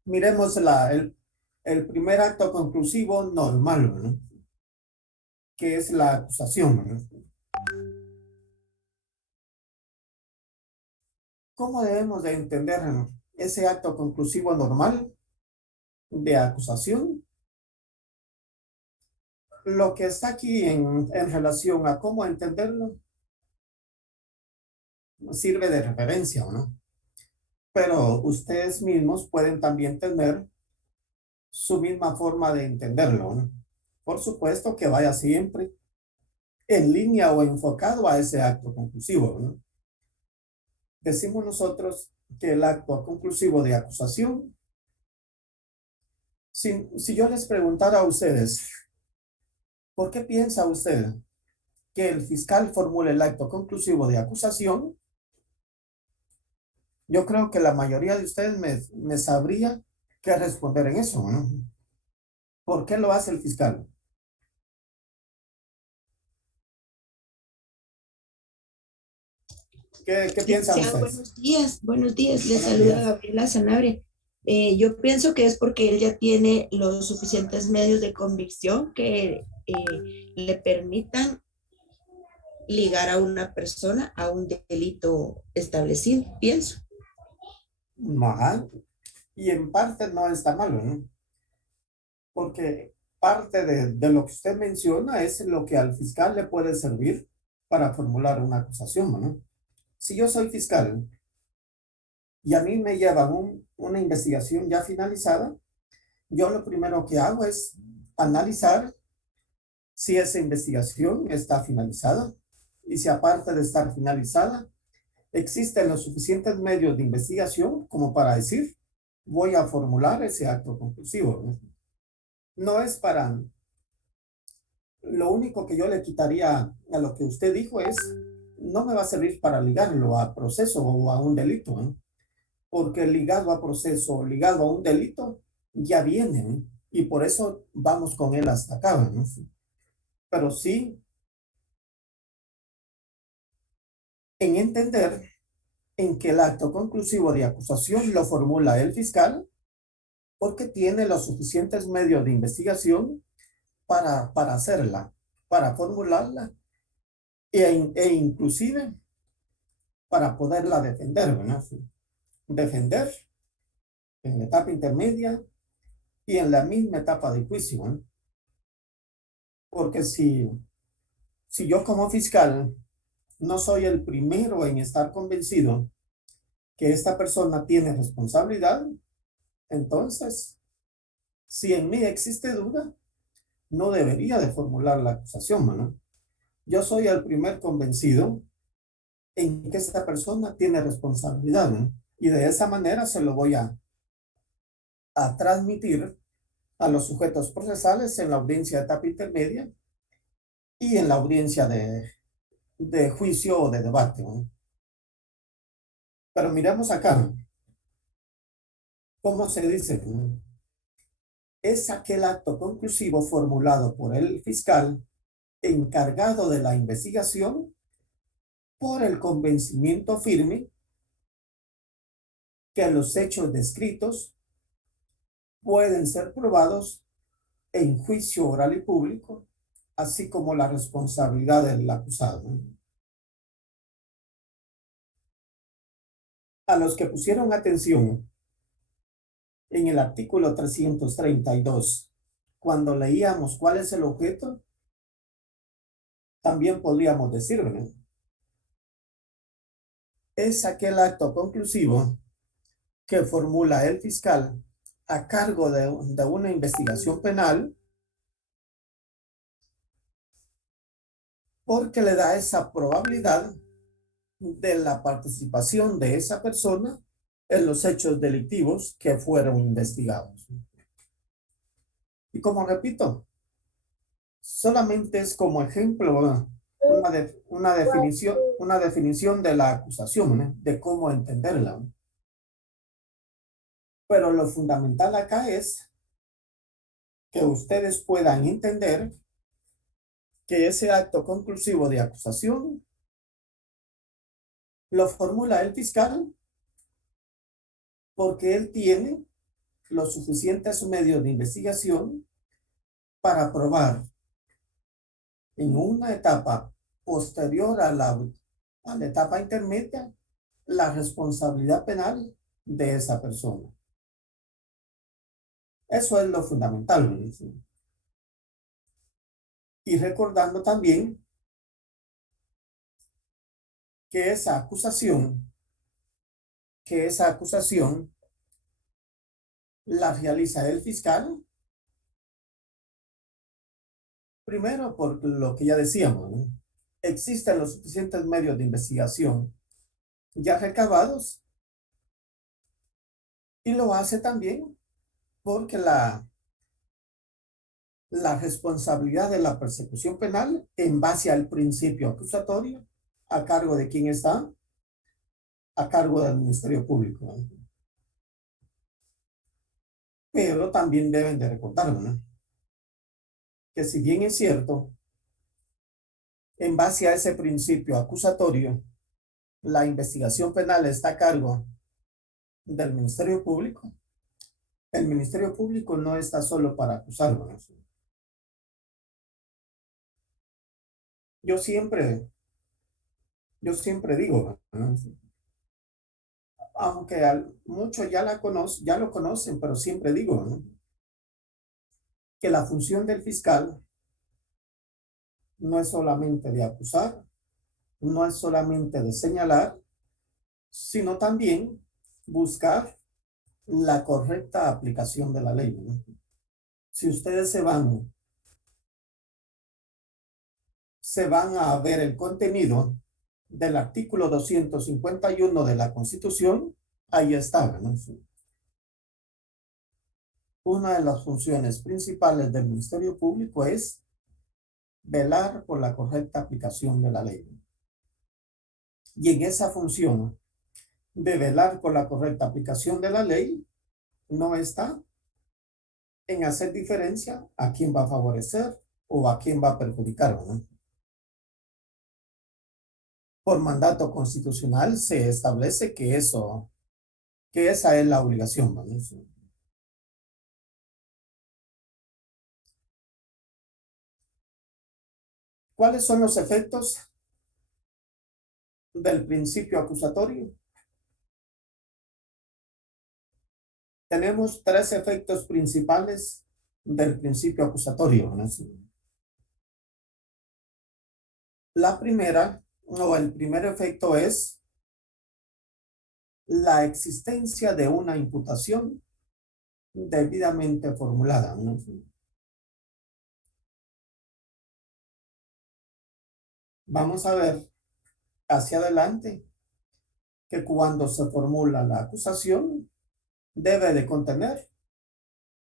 Miremos el primer acto conclusivo normal, ¿no? Que es la acusación, ¿no? ¿Cómo debemos de entender ese acto conclusivo normal de acusación? Lo que está aquí en relación a cómo entenderlo sirve de referencia, ¿o no? Pero ustedes mismos pueden también tener su misma forma de entenderlo, ¿no? Por supuesto que vaya siempre en línea o enfocado a ese acto conclusivo, ¿no? Decimos nosotros que el acto conclusivo de acusación, si yo les preguntara a ustedes, ¿por qué piensa usted que el fiscal formule el acto conclusivo de acusación? Yo creo que la mayoría de ustedes me sabría qué responder en eso, ¿no? ¿Por qué lo hace el fiscal? ¿Qué piensan ustedes? Buenos días, les saluda Gabriela Sanabria. Yo pienso que es porque él ya tiene los suficientes medios de convicción que le permitan ligar a una persona a un delito establecido, pienso. Ajá. Y en parte no está malo, ¿no? Porque parte de lo que usted menciona es lo que al fiscal le puede servir para formular una acusación, ¿no? Si yo soy fiscal y a mí me llevan una investigación ya finalizada, yo lo primero que hago es analizar si esa investigación está finalizada y si aparte de estar finalizada, existen los suficientes medios de investigación como para decir, voy a formular ese acto conclusivo. No es para, lo único que yo le quitaría a lo que usted dijo es, no me va a servir para ligarlo a proceso o a un delito, ¿eh? Porque ligado a proceso, ligado a un delito, ya viene, ¿eh? Y por eso vamos con él hasta acá, ¿no? Pero sí, en entender en que el acto conclusivo de acusación lo formula el fiscal porque tiene los suficientes medios de investigación para hacerla, para formularla e inclusive para poderla defender, ¿verdad? Defender en la etapa intermedia y en la misma etapa de juicio, ¿eh? Porque si yo como fiscal no soy el primero en estar convencido que esta persona tiene responsabilidad, entonces, si en mí existe duda, no debería de formular la acusación, ¿no? Yo soy el primer convencido en que esta persona tiene responsabilidad, ¿no? Y de esa manera se lo voy a transmitir a los sujetos procesales en la audiencia de etapa intermedia y en la audiencia de juicio o de debate, ¿no? Pero miremos acá, ¿cómo se dice? Es aquel acto conclusivo formulado por el fiscal encargado de la investigación por el convencimiento firme que los hechos descritos pueden ser probados en juicio oral y público, así como la responsabilidad del acusado. A los que pusieron atención en el artículo 332, cuando leíamos cuál es el objeto, también podríamos decir, ¿verdad? Es aquel acto conclusivo que formula el fiscal a cargo de una investigación penal porque le da esa probabilidad de la participación de esa persona en los hechos delictivos que fueron investigados. Y como repito, solamente es como ejemplo una definición de la acusación, ¿no? De cómo entenderla. Pero lo fundamental acá es que ustedes puedan entender que ese acto conclusivo de acusación lo formula el fiscal porque él tiene los suficientes medios de investigación para probar en una etapa posterior a la etapa intermedia la responsabilidad penal de esa persona. Eso es lo fundamental, ¿no? Y recordando también que esa acusación la realiza el fiscal, primero por lo que ya decíamos, ¿no? Existen los suficientes medios de investigación ya recabados y lo hace también porque la responsabilidad de la persecución penal en base al principio acusatorio, ¿a cargo de quién está? A cargo del Ministerio Público, ¿no? Pero también deben de recordar, ¿no? Que si bien es cierto, en base a ese principio acusatorio, la investigación penal está a cargo del Ministerio Público, el Ministerio Público no está solo para acusar, ¿no? Yo siempre digo, ¿no? Aunque muchos ya lo conocen, pero siempre digo, ¿no? Que la función del fiscal no es solamente de acusar, no es solamente de señalar, sino también buscar la correcta aplicación de la ley, ¿no? Si ustedes se van se van a ver el contenido del artículo 251 de la Constitución. Ahí está, ¿no? Una de las funciones principales del Ministerio Público es velar por la correcta aplicación de la ley. Y en esa función de velar por la correcta aplicación de la ley, no está en hacer diferencia a quién va a favorecer o a quién va a perjudicar, ¿no? Por mandato constitucional se establece que esa es la obligación, ¿no? ¿Cuáles son los efectos del principio acusatorio? Tenemos tres efectos principales del principio acusatorio, ¿no? La primera, o el primer efecto es la existencia de una imputación debidamente formulada, ¿no? Vamos a ver hacia adelante que cuando se formula la acusación debe de contener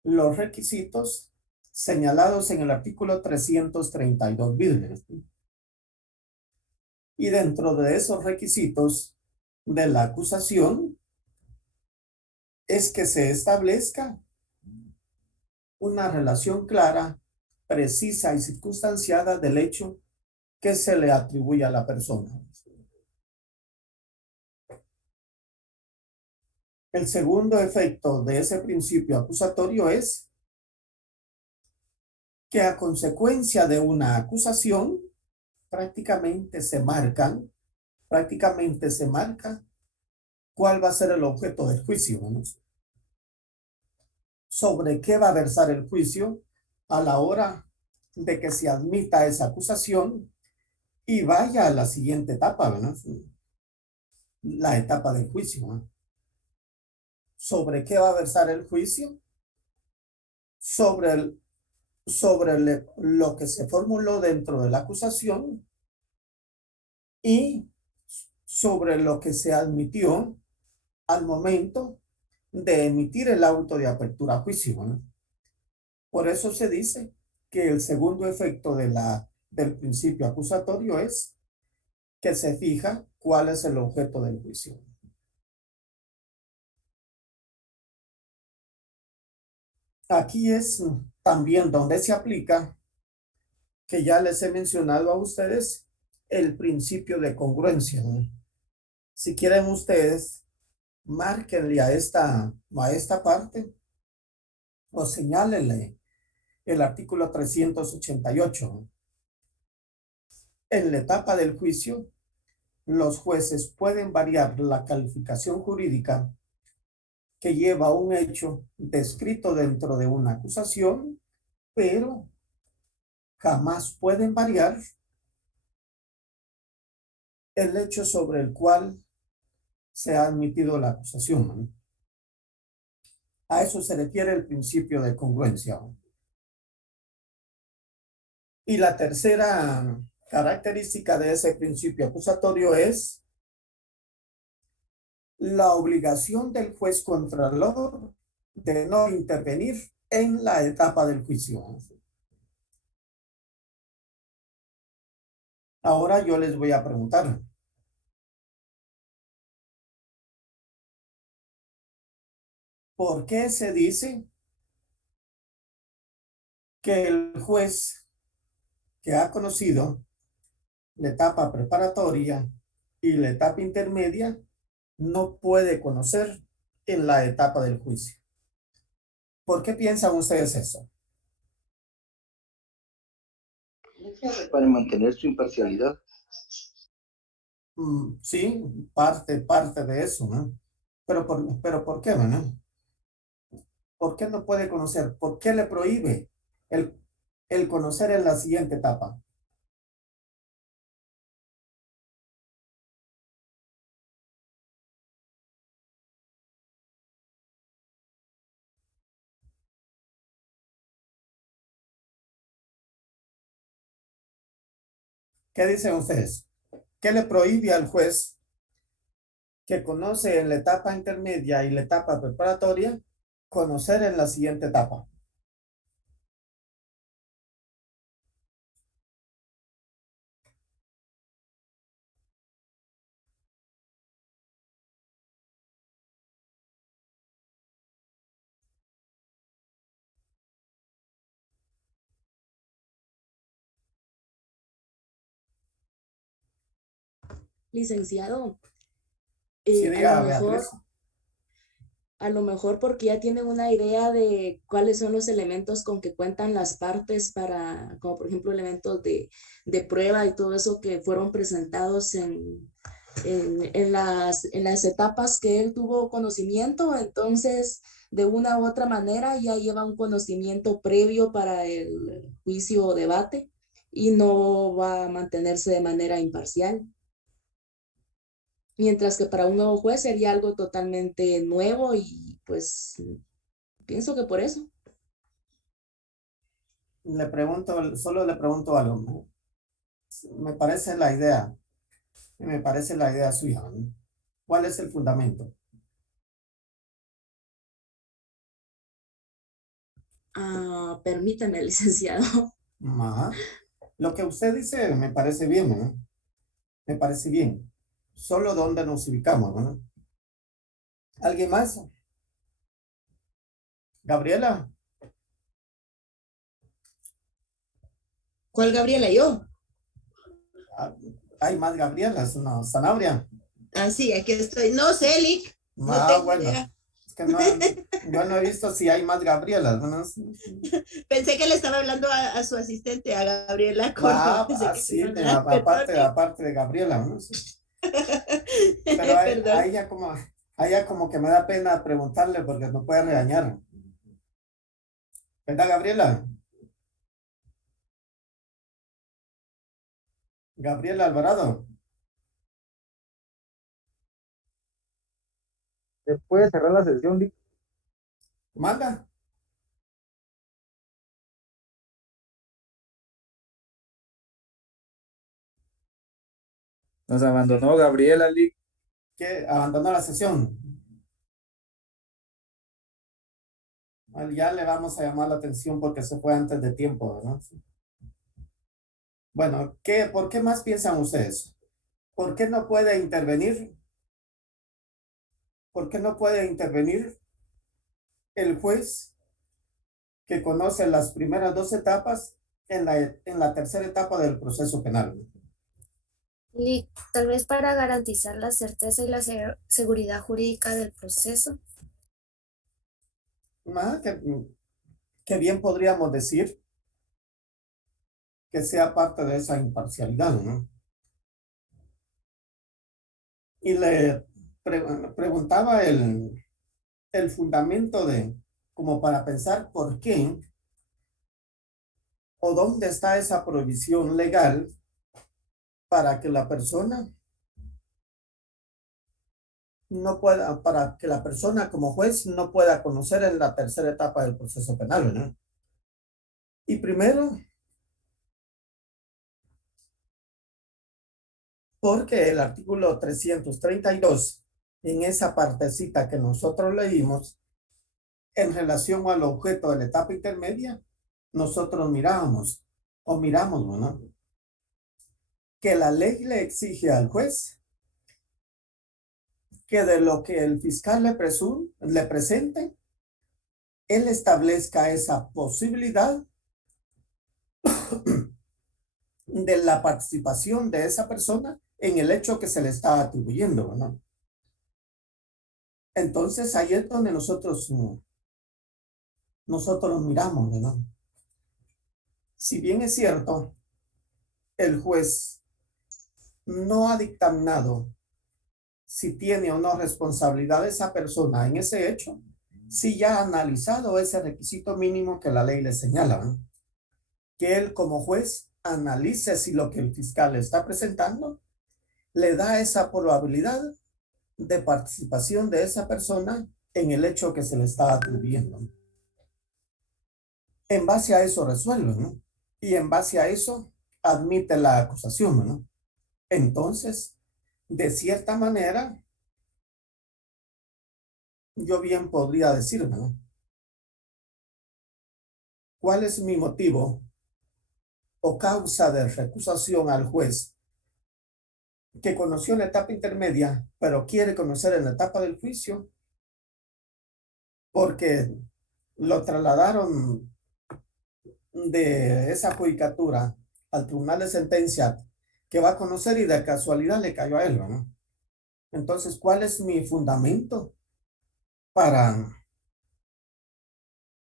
los requisitos señalados en el artículo 332 bis. Y dentro de esos requisitos de la acusación es que se establezca una relación clara, precisa y circunstanciada del hecho que se le atribuye a la persona. El segundo efecto de ese principio acusatorio es que a consecuencia de una acusación prácticamente se marca cuál va a ser el objeto del juicio, ¿no? Sobre qué va a versar el juicio a la hora de que se admita esa acusación y vaya a la siguiente etapa, ¿no? La etapa del juicio, ¿no? ¿Sobre qué va a versar el juicio? Sobre lo que se formuló dentro de la acusación y sobre lo que se admitió al momento de emitir el auto de apertura a juicio, ¿no? Por eso se dice que el segundo efecto del principio acusatorio es que se fija cuál es el objeto del juicio. Aquí es también donde se aplica, que ya les he mencionado a ustedes, el principio de congruencia, ¿no? Si quieren ustedes, márquenle a esta parte o señálenle el artículo 388. En la etapa del juicio, los jueces pueden variar la calificación jurídica que lleva un hecho descrito dentro de una acusación, pero jamás pueden variar el hecho sobre el cual se ha admitido la acusación, ¿no? A eso se refiere el principio de congruencia. Y la tercera característica de ese principio acusatorio es la obligación del juez contralor de no intervenir en la etapa del juicio. Ahora yo les voy a preguntar, ¿por qué se dice que el juez que ha conocido la etapa preparatoria y la etapa intermedia no puede conocer en la etapa del juicio? ¿Por qué piensan ustedes eso? Para mantener su imparcialidad. Sí, parte de eso, ¿no? Pero ¿por qué, no? ¿Por qué no puede conocer? ¿Por qué le prohíbe el conocer en la siguiente etapa? ¿Qué dicen ustedes? ¿Qué le prohíbe al juez que conoce en la etapa intermedia y la etapa preparatoria conocer en la siguiente etapa? Licenciado, Sí, a lo diga, mejor, Beatriz. a lo mejor porque ya tienen una idea de cuáles son los elementos con que cuentan las partes para, como por ejemplo, elementos de prueba y todo eso que fueron presentados en las etapas que él tuvo conocimiento, entonces de una u otra manera ya lleva un conocimiento previo para el juicio o debate y no va a mantenerse de manera imparcial. Mientras que para un nuevo juez sería algo totalmente nuevo y pues pienso que por eso. Le pregunto, solo le pregunto algo, ¿no? Me parece la idea, suya, ¿no? ¿Cuál es el fundamento? Permítame, licenciado. Ajá. Lo que usted dice me parece bien, ¿no? Me parece bien. Solo donde nos ubicamos, ¿no? ¿Alguien más? Gabriela. ¿Cuál Gabriela? Yo. Hay más Gabrielas, no, Sanabria. Sí, aquí estoy. No, Celic. No tengo Bueno. idea. Es que no, yo no he visto si hay más Gabrielas, ¿no? Pensé que le estaba hablando a su asistente, a Gabriela Córdoba. Sí, aparte de Gabriela, ¿no? Sí. Pero a ella como que me da pena preguntarle porque no puede regañar. ¿Verdad, Gabriela? Gabriela Alvarado. ¿Se puede cerrar la sesión, Vic? Manda. Nos abandonó Gabriela, Lick. ¿Qué? Abandonó la sesión. Ya le vamos a llamar la atención porque se fue antes de tiempo, ¿no? Bueno, ¿por qué más piensan ustedes? ¿Por qué no puede intervenir? ¿Por qué no puede intervenir el juez que conoce las primeras dos etapas en la tercera etapa del proceso penal? Y tal vez para garantizar la certeza y la seguridad jurídica del proceso. Que bien podríamos decir que sea parte de esa imparcialidad, ¿no? Y le preguntaba el fundamento como para pensar por qué o dónde está esa provisión legal para que la persona para que la persona como juez no pueda conocer en la tercera etapa del proceso penal, ¿no? Y primero, porque el artículo 332, en esa partecita que nosotros leímos, en relación al objeto de la etapa intermedia, nosotros miramos, ¿no? Que la ley le exige al juez que de lo que el fiscal le presente, él establezca esa posibilidad de la participación de esa persona en el hecho que se le está atribuyendo, ¿no? Entonces ahí es donde nosotros miramos, ¿no? Si bien es cierto, el juez no ha dictaminado si tiene o no responsabilidad esa persona en ese hecho, si ya ha analizado ese requisito mínimo que la ley le señala, ¿no? Que él como juez analice si lo que el fiscal le está presentando le da esa probabilidad de participación de esa persona en el hecho que se le está atribuyendo. En base a eso resuelve, ¿no? Y en base a eso admite la acusación, ¿no? Entonces, de cierta manera, yo bien podría decir, ¿no? ¿Cuál es mi motivo o causa de recusación al juez que conoció en la etapa intermedia, pero quiere conocer en la etapa del juicio? Porque lo trasladaron de esa judicatura al tribunal de sentencia que va a conocer y de casualidad le cayó a él, ¿no? Entonces, ¿cuál es mi fundamento para,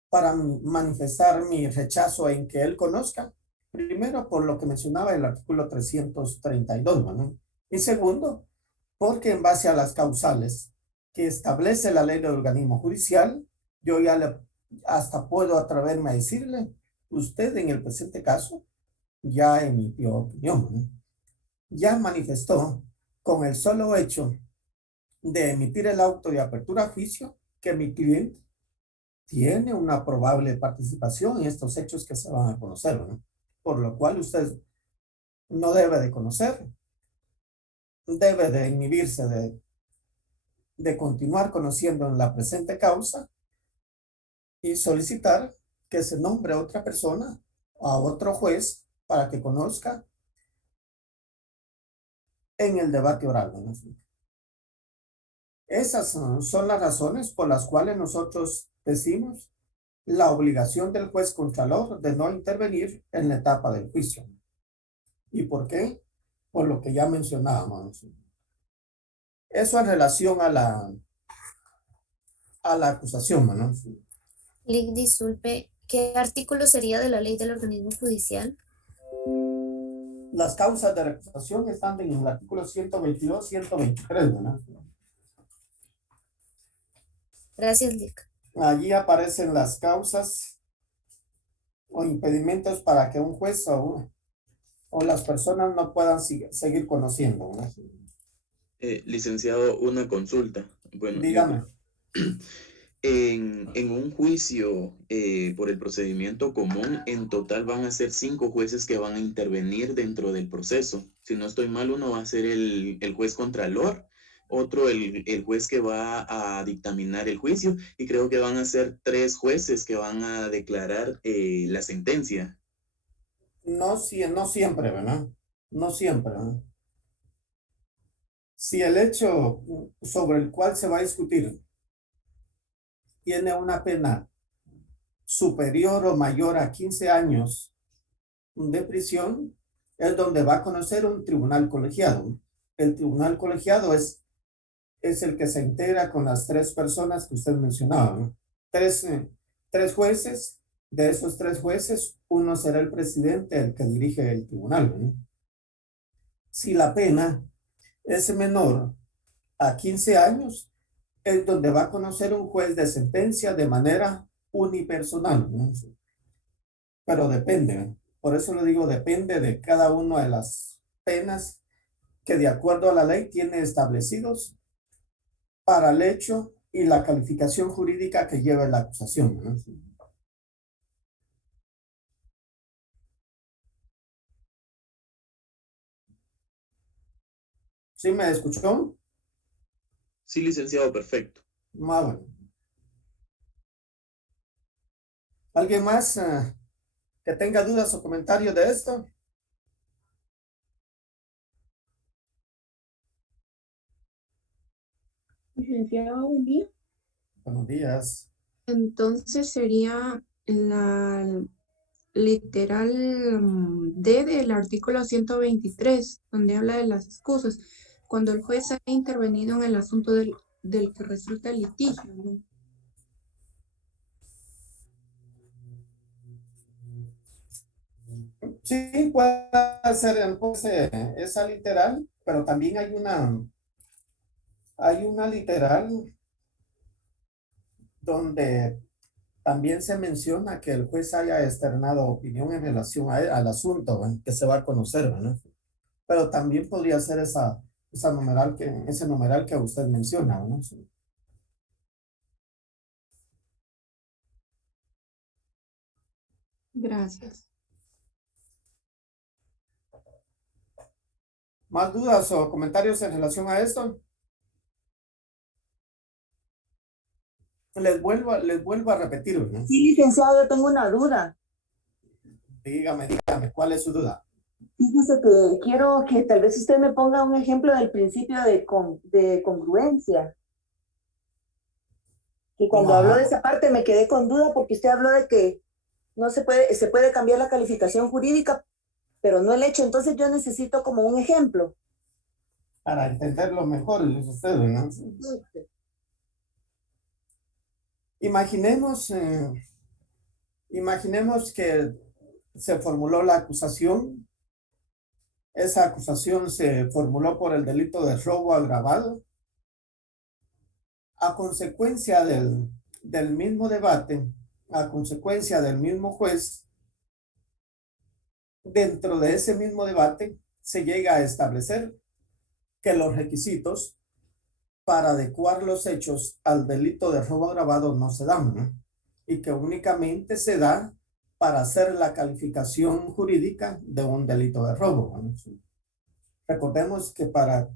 para manifestar mi rechazo en que él conozca? Primero, por lo que mencionaba el artículo 332, ¿no? Y segundo, porque en base a las causales que establece la ley del organismo judicial, yo ya hasta puedo atreverme a decirle, usted en el presente caso ya emitió opinión, ¿no? Ya manifestó con el solo hecho de emitir el auto de apertura a juicio que mi cliente tiene una probable participación en estos hechos que se van a conocer, ¿no? Por lo cual usted no debe de conocer, debe de inhibirse de continuar conociendo en la presente causa y solicitar que se nombre a otra persona, a otro juez, para que conozca en el debate oral, ¿no? Esas son las razones por las cuales nosotros decimos la obligación del juez contralor de no intervenir en la etapa del juicio. ¿Y por qué? Por lo que ya mencionábamos. Eso en relación a la acusación, ¿no? Lic, disculpe, ¿qué artículo sería de la ley del organismo judicial? Las causas de recusación están en el artículo 122, 123, ¿verdad? Gracias, Lic. Allí aparecen las causas o impedimentos para que un juez o las personas no puedan seguir conociendo, ¿no? Licenciado, una consulta. Bueno, dígame. En un juicio por el procedimiento común, en total van a ser 5 jueces que van a intervenir dentro del proceso. Si no estoy mal, uno va a ser el juez contralor, otro el juez que va a dictaminar el juicio, y creo que van a ser 3 jueces que van a declarar la sentencia. No siempre, ¿verdad? No siempre, ¿no? Si el hecho sobre el cual se va a discutir tiene una pena superior o mayor a 15 años de prisión, es donde va a conocer un tribunal colegiado. El tribunal colegiado es el que se integra con las 3 personas que usted mencionaba, ¿no? Tres jueces. De esos 3 jueces, uno será el presidente, el que dirige el tribunal, ¿no? Si la pena es menor a 15 años, es donde va a conocer un juez de sentencia de manera unipersonal, ¿no? Pero depende, ¿no? Por eso le digo, depende de cada una de las penas que de acuerdo a la ley tiene establecidos para el hecho y la calificación jurídica que lleva la acusación, ¿no? ¿Sí me escuchó? Sí, licenciado, perfecto. Bueno. ¿Alguien más que tenga dudas o comentarios de esto? Licenciado, buen día. Buenos días. Entonces sería la literal D del artículo 123, donde habla de las excusas, cuando el juez ha intervenido en el asunto del que resulta el litigio, ¿no? Sí, puede ser pues, esa literal, pero también hay una literal donde también se menciona que el juez haya externado opinión en relación al asunto, ¿no?, que se va a conocer, ¿no? Pero también podría ser ese numeral que usted menciona, ¿no? Sí. Gracias. ¿Más dudas o comentarios en relación a esto? Les vuelvo a repetir, ¿no? Sí, licenciado, yo tengo una duda. Dígame, ¿cuál es su duda? Fíjese que quiero que tal vez usted me ponga un ejemplo del principio de congruencia. Y cuando habló de esa parte me quedé con duda porque usted habló de que no se puede cambiar la calificación jurídica, pero no el hecho. Entonces yo necesito como un ejemplo. Para entenderlo mejor, usted, ¿no? Imaginemos que se formuló la acusación. Esa acusación se formuló por el delito de robo agravado. A consecuencia del mismo debate, a consecuencia del mismo juez, dentro de ese mismo debate se llega a establecer que los requisitos para adecuar los hechos al delito de robo agravado no se dan, ¿no? Y que únicamente se da para hacer la calificación jurídica de un delito de robo, ¿no? Recordemos que para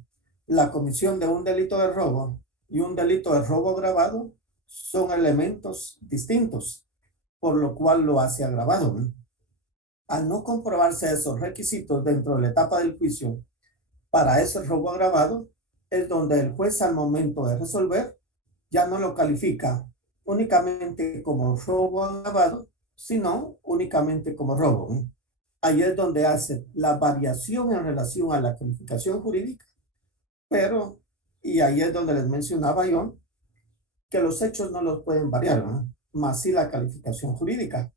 la comisión de un delito de robo y un delito de robo agravado son elementos distintos, por lo cual lo hace agravado, ¿no? Al no comprobarse esos requisitos dentro de la etapa del juicio para ese robo agravado, es donde el juez al momento de resolver ya no lo califica únicamente como robo agravado, sino únicamente como robo, ¿no? Ahí es donde hace la variación en relación a la calificación jurídica, pero, y ahí es donde les mencionaba yo, que los hechos no los pueden variar, ¿no? Más sí la calificación jurídica.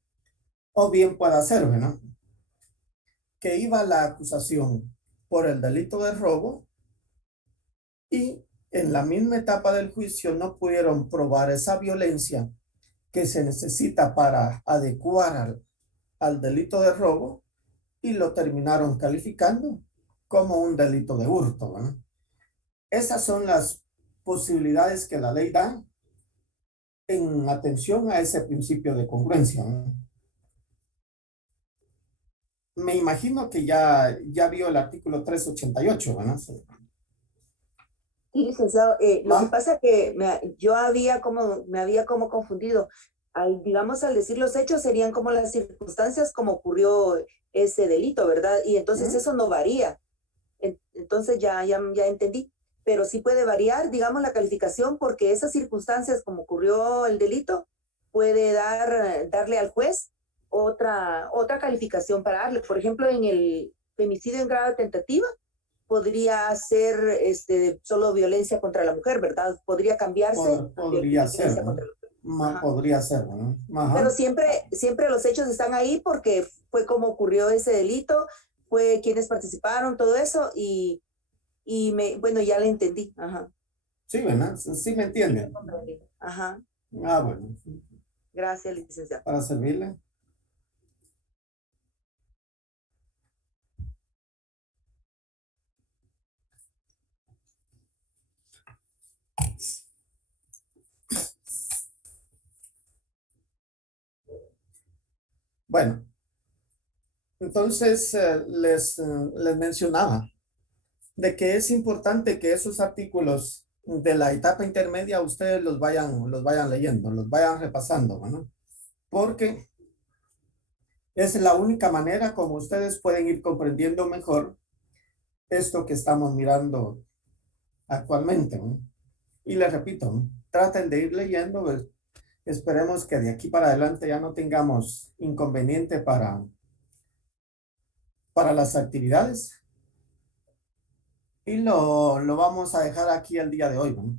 O bien puede ser, ¿no? Que iba la acusación por el delito de robo y en la misma etapa del juicio no pudieron probar esa violencia que se necesita para adecuar al delito de robo y lo terminaron calificando como un delito de hurto, ¿no? Esas son las posibilidades que la ley da en atención a ese principio de congruencia, ¿no? Me imagino que ya vio el artículo 388, ¿no? Sí, licenciado, lo que pasa que me había como confundido. Digamos, al decir los hechos serían como las circunstancias como ocurrió ese delito, ¿verdad? Y entonces eso no varía. Entonces ya entendí. Pero sí puede variar, digamos, la calificación porque esas circunstancias como ocurrió el delito puede darle al juez otra calificación para darle. Por ejemplo, en el femicidio en grado de tentativa, podría ser solo violencia contra la mujer, ¿verdad? Podría cambiarse. Podría ser, ¿no? Podría ser, ¿no? Ajá. Pero siempre los hechos están ahí porque fue como ocurrió ese delito, fue quienes participaron, todo eso, bueno, ya le entendí. Ajá. Sí, ¿verdad? Sí me entiende. Ajá. Ah, bueno. Gracias, licenciado. Para servirle. Bueno, entonces les mencionaba de que es importante que esos artículos de la etapa intermedia ustedes los vayan leyendo, los vayan repasando, ¿no? Porque es la única manera como ustedes pueden ir comprendiendo mejor esto que estamos mirando actualmente, ¿no? Y les repito, ¿no? Traten de ir leyendo, pues, esperemos que de aquí para adelante ya no tengamos inconveniente para las actividades. Y lo vamos a dejar aquí el día de hoy, ¿no?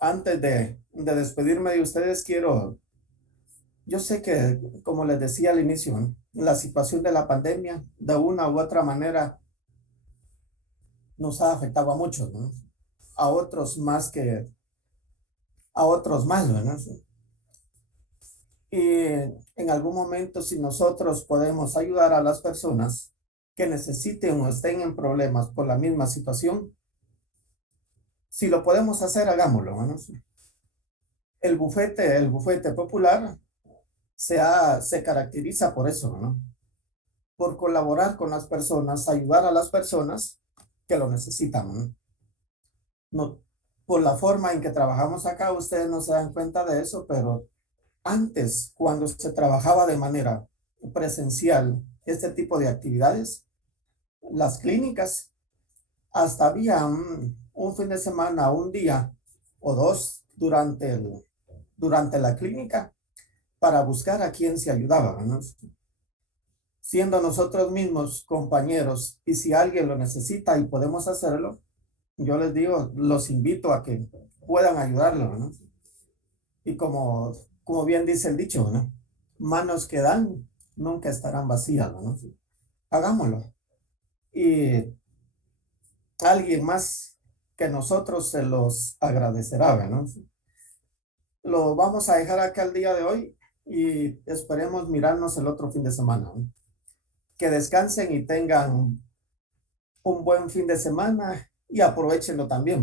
Antes de despedirme de ustedes, yo sé que, como les decía al inicio, ¿no? La situación de la pandemia, de una u otra manera, nos ha afectado a muchos, ¿no? A otros más, ¿no? Y en algún momento, si nosotros podemos ayudar a las personas que necesiten o estén en problemas por la misma situación, si lo podemos hacer, hagámoslo, ¿no? El bufete popular se caracteriza por eso, ¿no? Por colaborar con las personas, ayudar a las personas que lo necesitan, ¿no? No, por la forma en que trabajamos acá, ustedes no se dan cuenta de eso, pero antes, cuando se trabajaba de manera presencial este tipo de actividades, las clínicas, hasta había un fin de semana, un día o dos durante la clínica para buscar a quien se ayudaba, ¿no? Siendo nosotros mismos compañeros, y si alguien lo necesita y podemos hacerlo, yo les digo, los invito a que puedan ayudarlo, ¿no? Y como bien dice el dicho, ¿no? Manos que dan nunca estarán vacías, ¿no? Hagámoslo. Y alguien más que nosotros se los agradecerá, ¿no? Lo vamos a dejar acá el día de hoy y esperemos mirarnos el otro fin de semana, ¿no? Que descansen y tengan un buen fin de semana y aprovechenlo también.